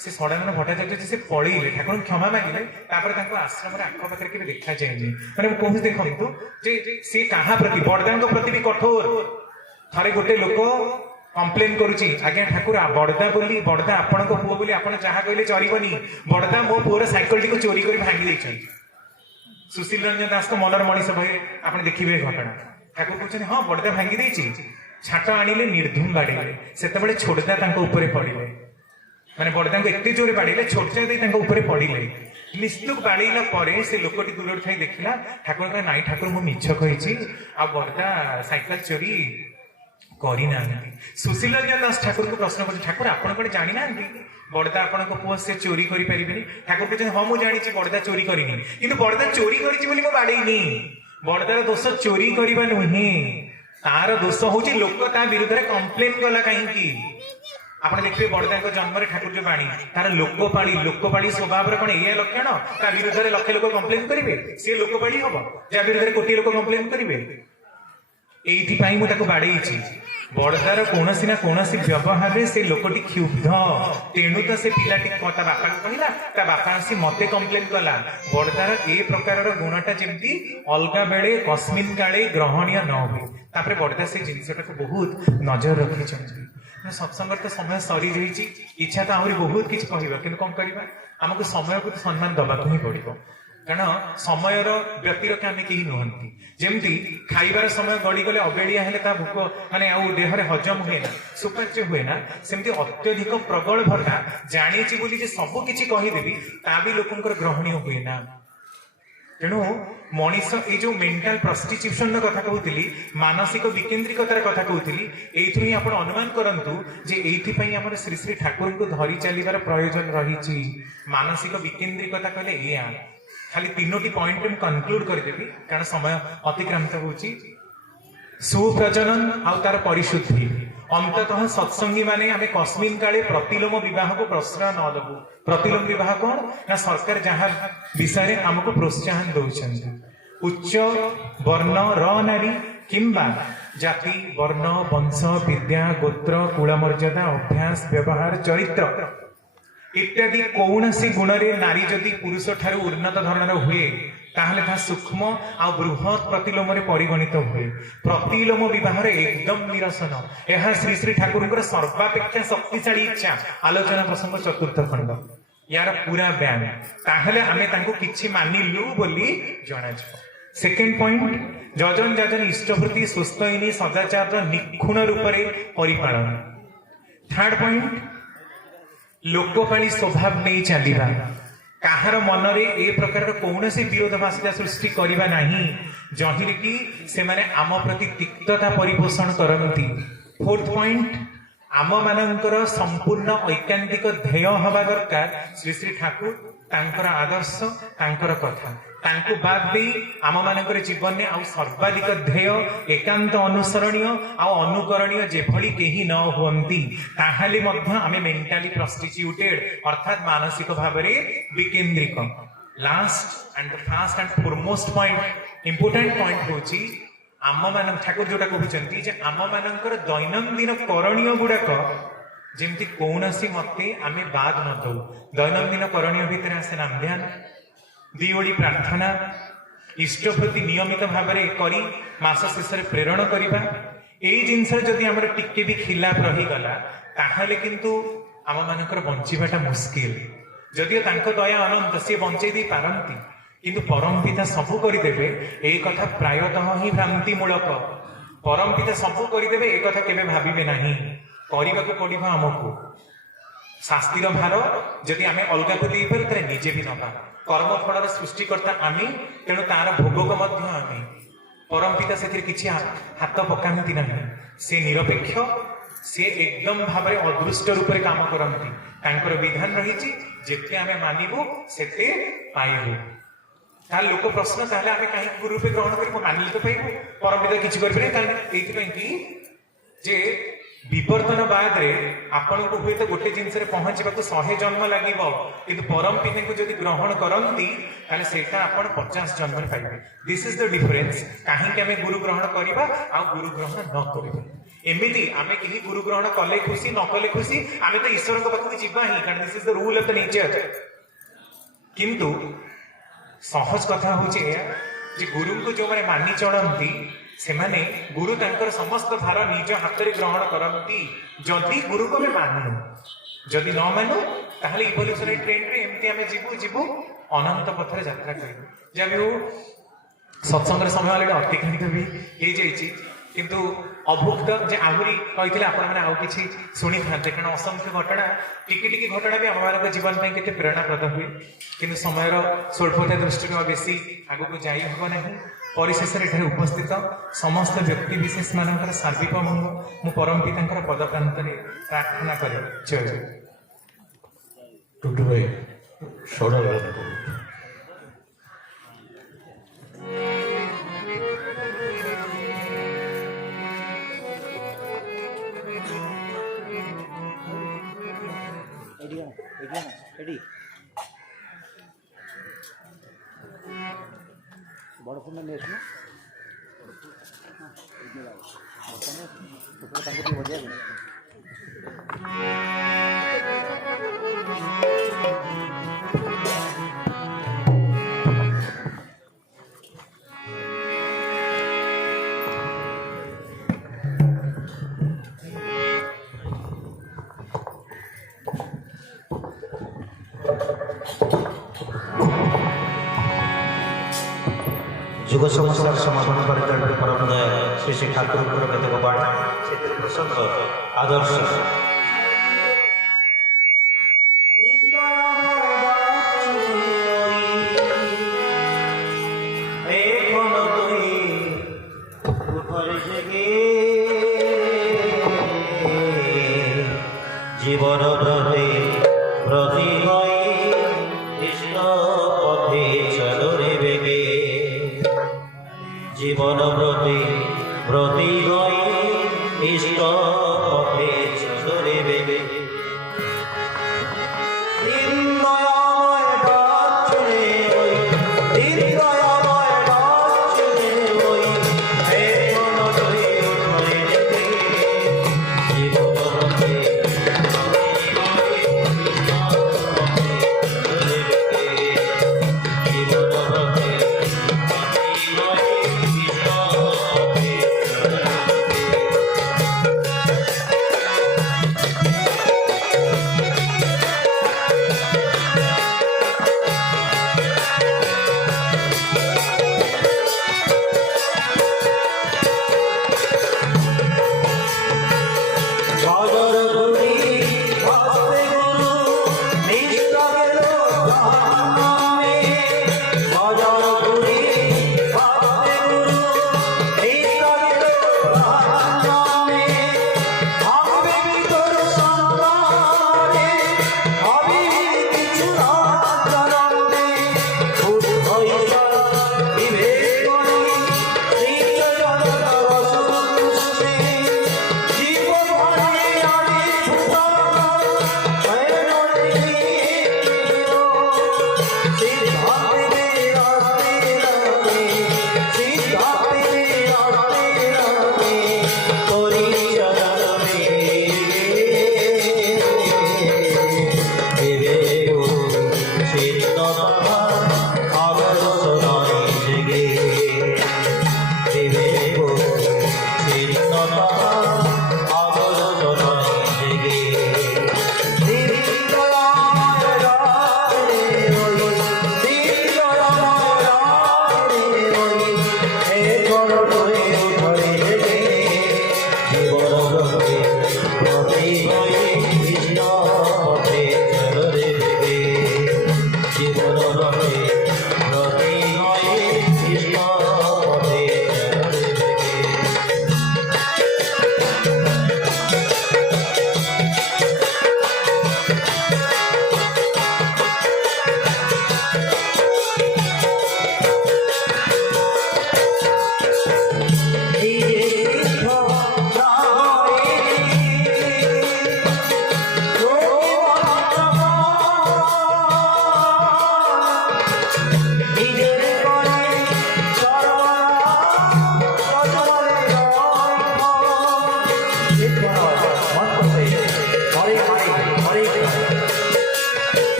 ସେ ଷଡ଼ାନନ ଭଟ୍ଟାଚାର୍ଯ୍ୟ ସେ ପଳେଇଲେ, ଠାକୁରଙ୍କୁ କ୍ଷମା ମାଗିଲେ, ତାପରେ ତାଙ୍କ ଆଶ୍ରମରେ ଆଖପାଖରେ କେବେ ଦେଖାଯାଏନି। ମାନେ ମୁଁ କହୁଛି ଦେଖନ୍ତୁ ଯେ ସେ କାହା ପ୍ରତି, ବଡଦାଙ୍କ ପ୍ରତି ବି କଠୋର। ଥରେ ଗୋଟେ ଲୋକ କମ୍ପ୍ଲେନ କରୁଛି, ଆଜ୍ଞା ଠାକୁର ବଡଦା ବୋଲି, ବଡଦା ଆପଣଙ୍କ ପୁଅ ବୋଲି ଆପଣ ଯାହା କହିଲେ ଚଳିବନି, ବଡଦା ମୋ ପୁଅର ସାଇକେଲଟିକୁ ଚୋରି କରି ଭାଙ୍ଗି ଦେଇଛନ୍ତି। ସୁଶୀଲ ରଞ୍ଜନ ଦାସଙ୍କ ମନର ମଣିଷ ବହିରେ ଆପଣ ଦେଖିବେ ଘଟଣା। ଠାକୁର କହୁଛନ୍ତି ହଁ ବଡଦା ଭାଙ୍ଗି ଦେଇଛି, ଛାଟ ଆଣିଲେ, ନିର୍ଧୁମ ବାଡେଇଲେ, ସେତେବେଳେ ଛୋଟଦା ତାଙ୍କ ଉପରେ ପଡିଲେ, ମାନେ ବଡଦାଙ୍କୁ ଏତେ ଜୋରେ ବାଡେଇଲେ ଛୋଟଦା ଦେଇ ତାଙ୍କ ଉପରେ ପଡିଲେ। ନିସ୍ତୁକ ବାଡେଇଲା ପରେ ସେ ଲୋକଟି ଦୂରରେ ଥାଇ ଦେଖିଲା, ଠାକୁର କହିଲେ ନାଇଁ ଠାକୁର ମୁଁ ମିଛ କହିଛି, ଆଉ ବଡଦା ସାଇକେଲ ଚୋରି କରିନାହାନ୍ତି। ସୁଶୀଲ ରଞ୍ଜନ ଦାସ ଠାକୁରଙ୍କୁ ପ୍ରଶ୍ନ କରୁଛି, ଠାକୁର ଆପଣ କଣ ଜାଣିନାହାନ୍ତି ବଡଦା ଆପଣଙ୍କ ପୁଅ ସେ ଚୋରି କରିପାରିବେନି? ଠାକୁର କହୁଛନ୍ତି ହଁ ମୁଁ ଜାଣିଛି ବଡଦା ଚୋରି କରିନି, କିନ୍ତୁ ବଡଦା ଚୋରି କରିଛି ବୋଲି ମୁଁ ବାଡେଇନି। ବଡଦାର ଦୋଷ ଚୋରି କରିବା ନୁହେଁ, ତାର ଦୋଷ ହଉଛି ଲୋକ ତା ବିରୁଦ୍ଧରେ କମ୍ପ୍ଲେନ କଲା କାହିଁକି। ଆପଣ ଦେଖିବେ ବଡଦାଙ୍କ ଜନ୍ମରେ ଠାକୁର ଯୋଉ ବାଣୀ, ତାର ଲୋକପାଳି ସ୍ୱଭାବର କଣ ଏଇଆ ଲକ୍ଷଣ? ତା ବିରୁଦ୍ଧରେ ଲକ୍ଷେ ଲୋକ କମ୍ପ୍ଲେନ କରିବେ, ସିଏ ଲୋକପାଳି ହବ ଯାହା ବିରୁଦ୍ଧରେ କୋଟିଏ ଲୋକ କମ୍ପ୍ଲେନ କରିବେ। ଏଇଥିପାଇଁ ମୁଁ ତାକୁ ବାଡେଇଛି। ବଡଦାର କୌଣସି ନା କୌଣସି ବ୍ୟବହାରରେ ସେ ଲୋକଟି କ୍ଷୁବ୍ଧ, ତେଣୁ ତ ସେ ପିଲାଟି ତା ବାପାଙ୍କୁ କହିଲା, ତା ବାପା ଆସି ମତେ କମ୍ପ୍ଲେନ କଲା। ବଡଦାର ଏ ପ୍ରକାରର ଗୁଣଟା ଯେମିତି ଅଲଗା ବେଳେ କସ୍ମିନ୍ କାଳେ ଗ୍ରହଣୀୟ ନ ହୁଏ। ତାପରେ ବଡଦା ସେ ଜିନିଷଟାକୁ ବହୁତ ନଜର ରଖିଛନ୍ତି। ସତ୍ସଙ୍ଗର ତ ସମୟ ସରିଯାଇଛି, ଇଚ୍ଛା ତ ଆହୁରି ବହୁତ କିଛି କହିବା, କିନ୍ତୁ କଣ କରିବା, ଆମକୁ ସମୟକୁ ସମ୍ମାନ ଦବାକୁ ହିଁ ପଡିବ। କାରଣ ସମୟର ବ୍ୟତିରକ ଆମେ କେହି ନୁହନ୍ତି। ଯେମିତି ଖାଇବାର ସମୟ ଗଡ଼ିଗଲେ ଅବେଳିଆ ହେଲେ ତା ଭୋକ ମାନେ ଆଉ ଦେହରେ ହଜମ ହୁଏ ନା, ସୁପାଚ୍ୟ ହୁଏ ନା, ସେମିତି ଅତ୍ୟଧିକ ପ୍ରଗଳ୍ଭତା ଜାଣିଛି ବୋଲି ଯେ ସବୁ କିଛି କହିଦେବି ତା ବି ଲୋକଙ୍କର ଗ୍ରହଣୀୟ ହୁଏ ନା। ତେଣୁ ମଣିଷ ଏଇ ଯୋଉ ମେଣ୍ଟାଲ ପ୍ରଷ୍ଟିଚ୍ୟୁସନର କଥା କହୁଥିଲି, ମାନସିକ ବିକେନ୍ଦ୍ରିକତାର କଥା କହୁଥିଲି, ଏଇଥିରୁ ହିଁ ଆପଣ ଅନୁମାନ କରନ୍ତୁ ଯେ ଏଇଥିପାଇଁ ଆମର ଶ୍ରୀ ଶ୍ରୀ ଠାକୁରଙ୍କୁ ଧରି ଚାଲିବାର ପ୍ରୟୋଜନ ରହିଛି। ମାନସିକ ବିକେନ୍ଦ୍ରିକତା କହିଲେ ଏଇଆ। ଖାଲି 3ଟି ପଏଣ୍ଟରେ ମୁଁ କନକ୍ଲୁଡ କରିଦେବି କାରଣ ସମୟ ଅତିକ୍ରାନ୍ତ ହଉଛି। ସୁପ୍ରଜନନ ଆଉ ତାର ପରିଶୁଦ୍ଧି। ଅନ୍ତତଃ ସତ୍ସଙ୍ଗୀ ମାନେ ଆମେ କସ୍ମିନ୍ କାଳେ ପ୍ରତିଲୋମ ବିବାହକୁ ପ୍ରଶ୍ରୟ ନ ଦେବୁ। ପ୍ରତିଲୋମ ବିବାହ କଣ ନା ସରକାର ଯାହା ବିଷୟରେ ଆମକୁ ପ୍ରୋତ୍ସାହନ ଦଉଛନ୍ତି। ଉଚ୍ଚ ବର୍ଣ୍ଣ ର ନାରୀ କିମ୍ବା ଜାତି ବର୍ଣ୍ଣ ବଂଶ ବିଦ୍ୟା ଗୋତ୍ର କୁଳ ମର୍ଯ୍ୟାଦା ଅଭ୍ୟାସ ବ୍ୟବହାର ଚରିତ୍ର ଇତ୍ୟାଦି କୌଣସି ଗୁଣରେ ନାରୀ ଯଦି ପୁରୁଷ ଠାରୁ ଉନ୍ନତ ଧରଣର ହୁଏ ତାହେଲେ ତାହା ସୂକ୍ଷ୍ମ ଆଉ ବୃହତ୍ ପ୍ରତିଲୋମରେ ପରିଗଣିତ ହୁଏ। ପ୍ରତିଲୋମ ବିବାହରେ ଏକଦମ ନିରସନ। ଏହା ଶ୍ରୀ ଶ୍ରୀ ଠାକୁରଙ୍କର ସର୍ବାପେକ୍ଷା ଶକ୍ତିଶାଳୀ ଇଚ୍ଛା। ଆଲୋଚନା ପ୍ରସଙ୍ଗ 4ର୍ଥ ଖଣ୍ଡ। ୟାର ପୁରା ବ୍ୟାନ। ତାହେଲେ ଆମେ ତାଙ୍କୁ କିଛି ମାନିଲୁ ବୋଲି ଜଣାଯିବ। ସେକେଣ୍ଡ ପଏଣ୍ଟ, ଯଜନ ଯାଜନ ଇଷ୍ଟବୃତ୍ତି ସୁସ୍ଥଇନୀ ସଦାଚାରର ନିଖୁଣ ରୂପରେ ପରିପାଳନ। ଥାର୍ଡ ପଏଣ୍ଟ, ଲୋକପାଳି ସ୍ୱଭାବ ନେଇ ଚାଲିବା। କାହାର ମନରେ ଏ ପ୍ରକାରର କୌଣସି ବିରୋଧାଭାସିତା ସୃଷ୍ଟି କରିବା ନାହିଁ ଯହିଁରେ କି ସେମାନେ ଆମ ପ୍ରତି ତିକ୍ତତା ପରିପୋଷଣ କରନ୍ତି। ଫୋର୍ଥ ପଏଣ୍ଟ, ଆମ ମାନଙ୍କର ସମ୍ପୂର୍ଣ୍ଣ ଐକାନ୍ତିକ ଧ୍ୟେୟ ହବା ଦରକାର ଶ୍ରୀ ଶ୍ରୀ ଠାକୁର, ତାଙ୍କର ଆଦର୍ଶ, ତାଙ୍କର କଥା। ତାଙ୍କୁ ବାଦ ଦେଇ ଆମ ମାନଙ୍କର ଜୀବନରେ ଆଉ ସର୍ବାଧିକ ଧ୍ୟେୟ ଏକାନ୍ତ ଅନୁସରଣୀୟ ଆଉ ଅନୁକରଣୀୟ ଯେଭଳି କେହି ନ ହୁଅନ୍ତି ତାହେଲେ ମଧ୍ୟ ଆମେ ମେଣ୍ଟାଲି ପ୍ରଷ୍ଟିଚ୍ୟୁଟେଡ ଅର୍ଥାତ୍ ମାନସିକ ଭାବରେ ବିକେନ୍ଦ୍ରିକ। Last and first and foremost point, important point ହଉଛି ଆମ ମାନଙ୍କ ଠାକୁର ଯୋଉଟା କହୁଛନ୍ତି ଯେ ଆମ ମାନଙ୍କର ଦୈନନ୍ଦିନ କରଣୀୟ ଗୁଡାକ ଯେମିତି କୌଣସି ମତେ ଆମେ ବାଦ ନ ଦଉ। ଦୈନନ୍ଦିନ କରଣୀୟ ଭିତରେ ଆସେ ନାମଧ୍ୟାନ, 2 ଓଳି ପ୍ରାର୍ଥନା, ଇଷ୍ଟପ୍ରତି ନିୟମିତ ଭାବରେ କରି ମାସ ଶେଷରେ ପ୍ରେରଣ କରିବା। ଏଇ ଜିନିଷରେ ଯଦି ଆମର ଟିକେ ବି ଖିଲାପ ରହିଗଲା ତାହେଲେ କିନ୍ତୁ ଆମ ମାନଙ୍କର ବଞ୍ଚିବାଟା ମୁସ୍କିଲ। ଯଦିଓ ତାଙ୍କ ଦୟା ଅନନ୍ତ, ସିଏ ବଞ୍ଚେଇ ଦେଇ ପାରନ୍ତି, କିନ୍ତୁ ପରମ ପିତା ସବୁ କରିଦେବେ ଏଇ କଥା ପ୍ରାୟତଃ ହିଁ ଭ୍ରାନ୍ତି ମୂଳକ। ପରମ ପିତା ସବୁ କରିଦେବେ ଏ କଥା କେବେ ଭାବିବେ ନାହିଁ। କରିବାକୁ ପଡିବ ଆମକୁ। ଶାସ୍ତିର ଭାର ଯଦି ଆମେ ଅଲଗାକୁ ଦେଇପାରୁ ତାହେଲେ ନିଜେ ବି ନବା। କର୍ମ ଫଳର ସୃଷ୍ଟିକର୍ତ୍ତା ଆମେ, ତେଣୁ ତାର ଭୋଗକ ମଧ୍ୟ ଆମେ। ପରମ ପିତା ସେଥିରେ କିଛି ହାତ ପକାନ୍ତି ନାହିଁ। ସେ ନିରପେକ୍ଷ, ସେ ଏକଦମ ଭାବରେ ଅଦୃଷ୍ଟ ରୂପରେ କାମ କରନ୍ତି। ତାଙ୍କର ବିଧାନ ରହିଛି ଯେତେ ଆମେ ମାନିବୁ ସେତେ ପାଇବୁ। ତାହେଲେ ଲୋକ ପ୍ରଶ୍ନ, ତାହେଲେ ଆମେ କାହିଁକି ଗୁରୁ ରୂପେ ଗ୍ରହଣ କରିବୁ? ମାନିଲେ ତ ପାଇବୁ। ପରମ ପିତା କିଛି କରିପାରିବେ? ତାହେଲେ ଏଇଥିପାଇଁ କି ଯେ ବିବର୍ତ୍ତନ ବାଦରେ ଆପଣଙ୍କୁ ହୁଏତ ଗୋଟେ ଜିନିଷରେ ପହଞ୍ଚିବାକୁ 100 ଜନ୍ମ ଲାଗିବ, କିନ୍ତୁ ପରମ ପିତାଙ୍କୁ ଯଦି ଗ୍ରହଣ କରନ୍ତି ତାହେଲେ ସେଇଟା ଆପଣ 50 ଜନ୍ମରେ ପାଇବେ। This is the difference. କାହିଁକି ଆମେ ଗୁରୁ ଗ୍ରହଣ କରିବା ଆଉ ଗୁରୁ ଗ୍ରହଣ ନ କରିବା। ଏମିତି ଆମେ କେହି ଗୁରୁ ଗ୍ରହଣ କଲେ ଖୁସି, ନ କଲେ ଖୁସି, ଆମେ ତ ଈଶ୍ୱରଙ୍କ ପାଖକୁ ଯିବା ହିଁ, କାରଣ this is the rule of the nature. କିନ୍ତୁ ସହଜ କଥା ହଉଛି ଏୟା ଯେ ଗୁରୁଙ୍କୁ ଯୋଉମାନେ ମାନି ଚଳନ୍ତି ସେମାନେ ଗୁରୁ ତାଙ୍କର ସମସ୍ତ ଭାର ନିଜ ହାତରେ ଗ୍ରହଣ କରନ୍ତି। ଯଦି ଗୁରୁକୁ ଆମେ ମାନୁ, ଯଦି ନ ମାନୁ ତାହେଲେ ଇଭଲ୍ୟୁସନାରୀ ଟ୍ରେଣ୍ଡରେ ଏମିତି ଆମେ ଯିବୁ ଅନନ୍ତ ପଥରେ ଯାତ୍ରା କରିବୁ। ଯାହା ବି ହଉ, ସତ୍ସଙ୍ଗର ସମୟ ଅଲରେଡି ଅତିକ୍ରାନ୍ତ ବି ହେଇଯାଇଛି, କିନ୍ତୁ ଅଭୁକ୍ତ ଯେ ଆହୁରି କହିଥିଲେ ଆପଣମାନେ ଆଉ କିଛି ଶୁଣିଥାନ୍ତେ, କାରଣ ଅସଂଖ୍ୟ ଘଟଣା, ଟିକେ ଟିକେ ଘଟଣା ବି ଆମମାନଙ୍କ ଜୀବନ ପାଇଁ କେତେ ପ୍ରେରଣାପ୍ରଦ ହୁଏ। କିନ୍ତୁ ସମୟର ସ୍ୱଳ୍ପତା ଦୃଷ୍ଟିରୁ ଆଉ ବେଶୀ ଆଗକୁ ଯାଇ ହେବ ନାହିଁ। ପରିଶେଷରେ ଏଠାରେ ଉପସ୍ଥିତ ସମସ୍ତ ବ୍ୟକ୍ତି ବିଶେଷ ମାନଙ୍କର ସାର୍ବିକ ମଙ୍ଗ ମୁଁ ପରମ ପିତାଙ୍କର ପଦପ୍ରାନ୍ତରେ ପ୍ରାର୍ଥନା କରେ। ଜୟ। ଟୁଟୁ ଭାଇ ଷଡ଼ାଳନ କରୁ। ବଡ଼ ଫୋନ୍ ନେଇ ଆସୁନ। ତାଙ୍କୁ ଟିକେ ବଜାଇବେ। ସମସ୍ୟାର ସମାଧାନ କରିପାରିବେ ପରମ ଦୟା ଶ୍ରୀ ଶ୍ରୀ ଠାକୁରଙ୍କର କେତେକ ବାଣୀ ସେଥିରେ ପ୍ରସଙ୍ଗ ଆଦର୍ଶ জীবন ব্রতে ব্রতি হই কৃষ্ণ পথে চলো রে বেগে জীবন ব্রতে ব্রতি হই কৃষ্ণ পথে চলো রে বেগে হৃদয়ময় ডাকছে ওই হৃদয়ময় ডাকছে ওই হে মন তুই উঠরে যেতে জীবন ব্রতে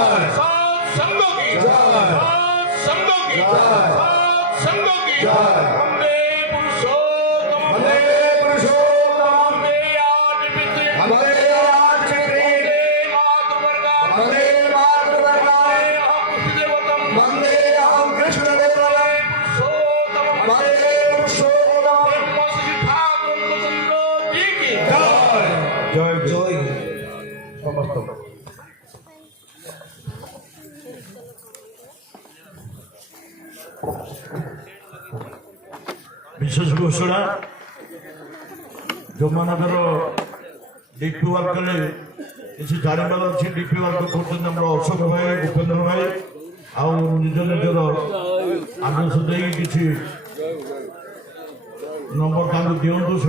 सत्संग की सत्संग की सत्संग की वंदे पुरुषोत्तम वंदे आठ पितृ वंदे मातृवर्गा वंदे अहं कृष्ण देवतम वंदे पुरुषोत्तम श्री ठाकुर जी की जय जय समस्त विशेष घोषणा जो मानकर डीपी वर्क किसी जानवर अच्छी डीपी वर्क कर अशोक भाई भूपेन्द्र भाई आउ निज निजर आदेश दे किसी नंबर दिंतु से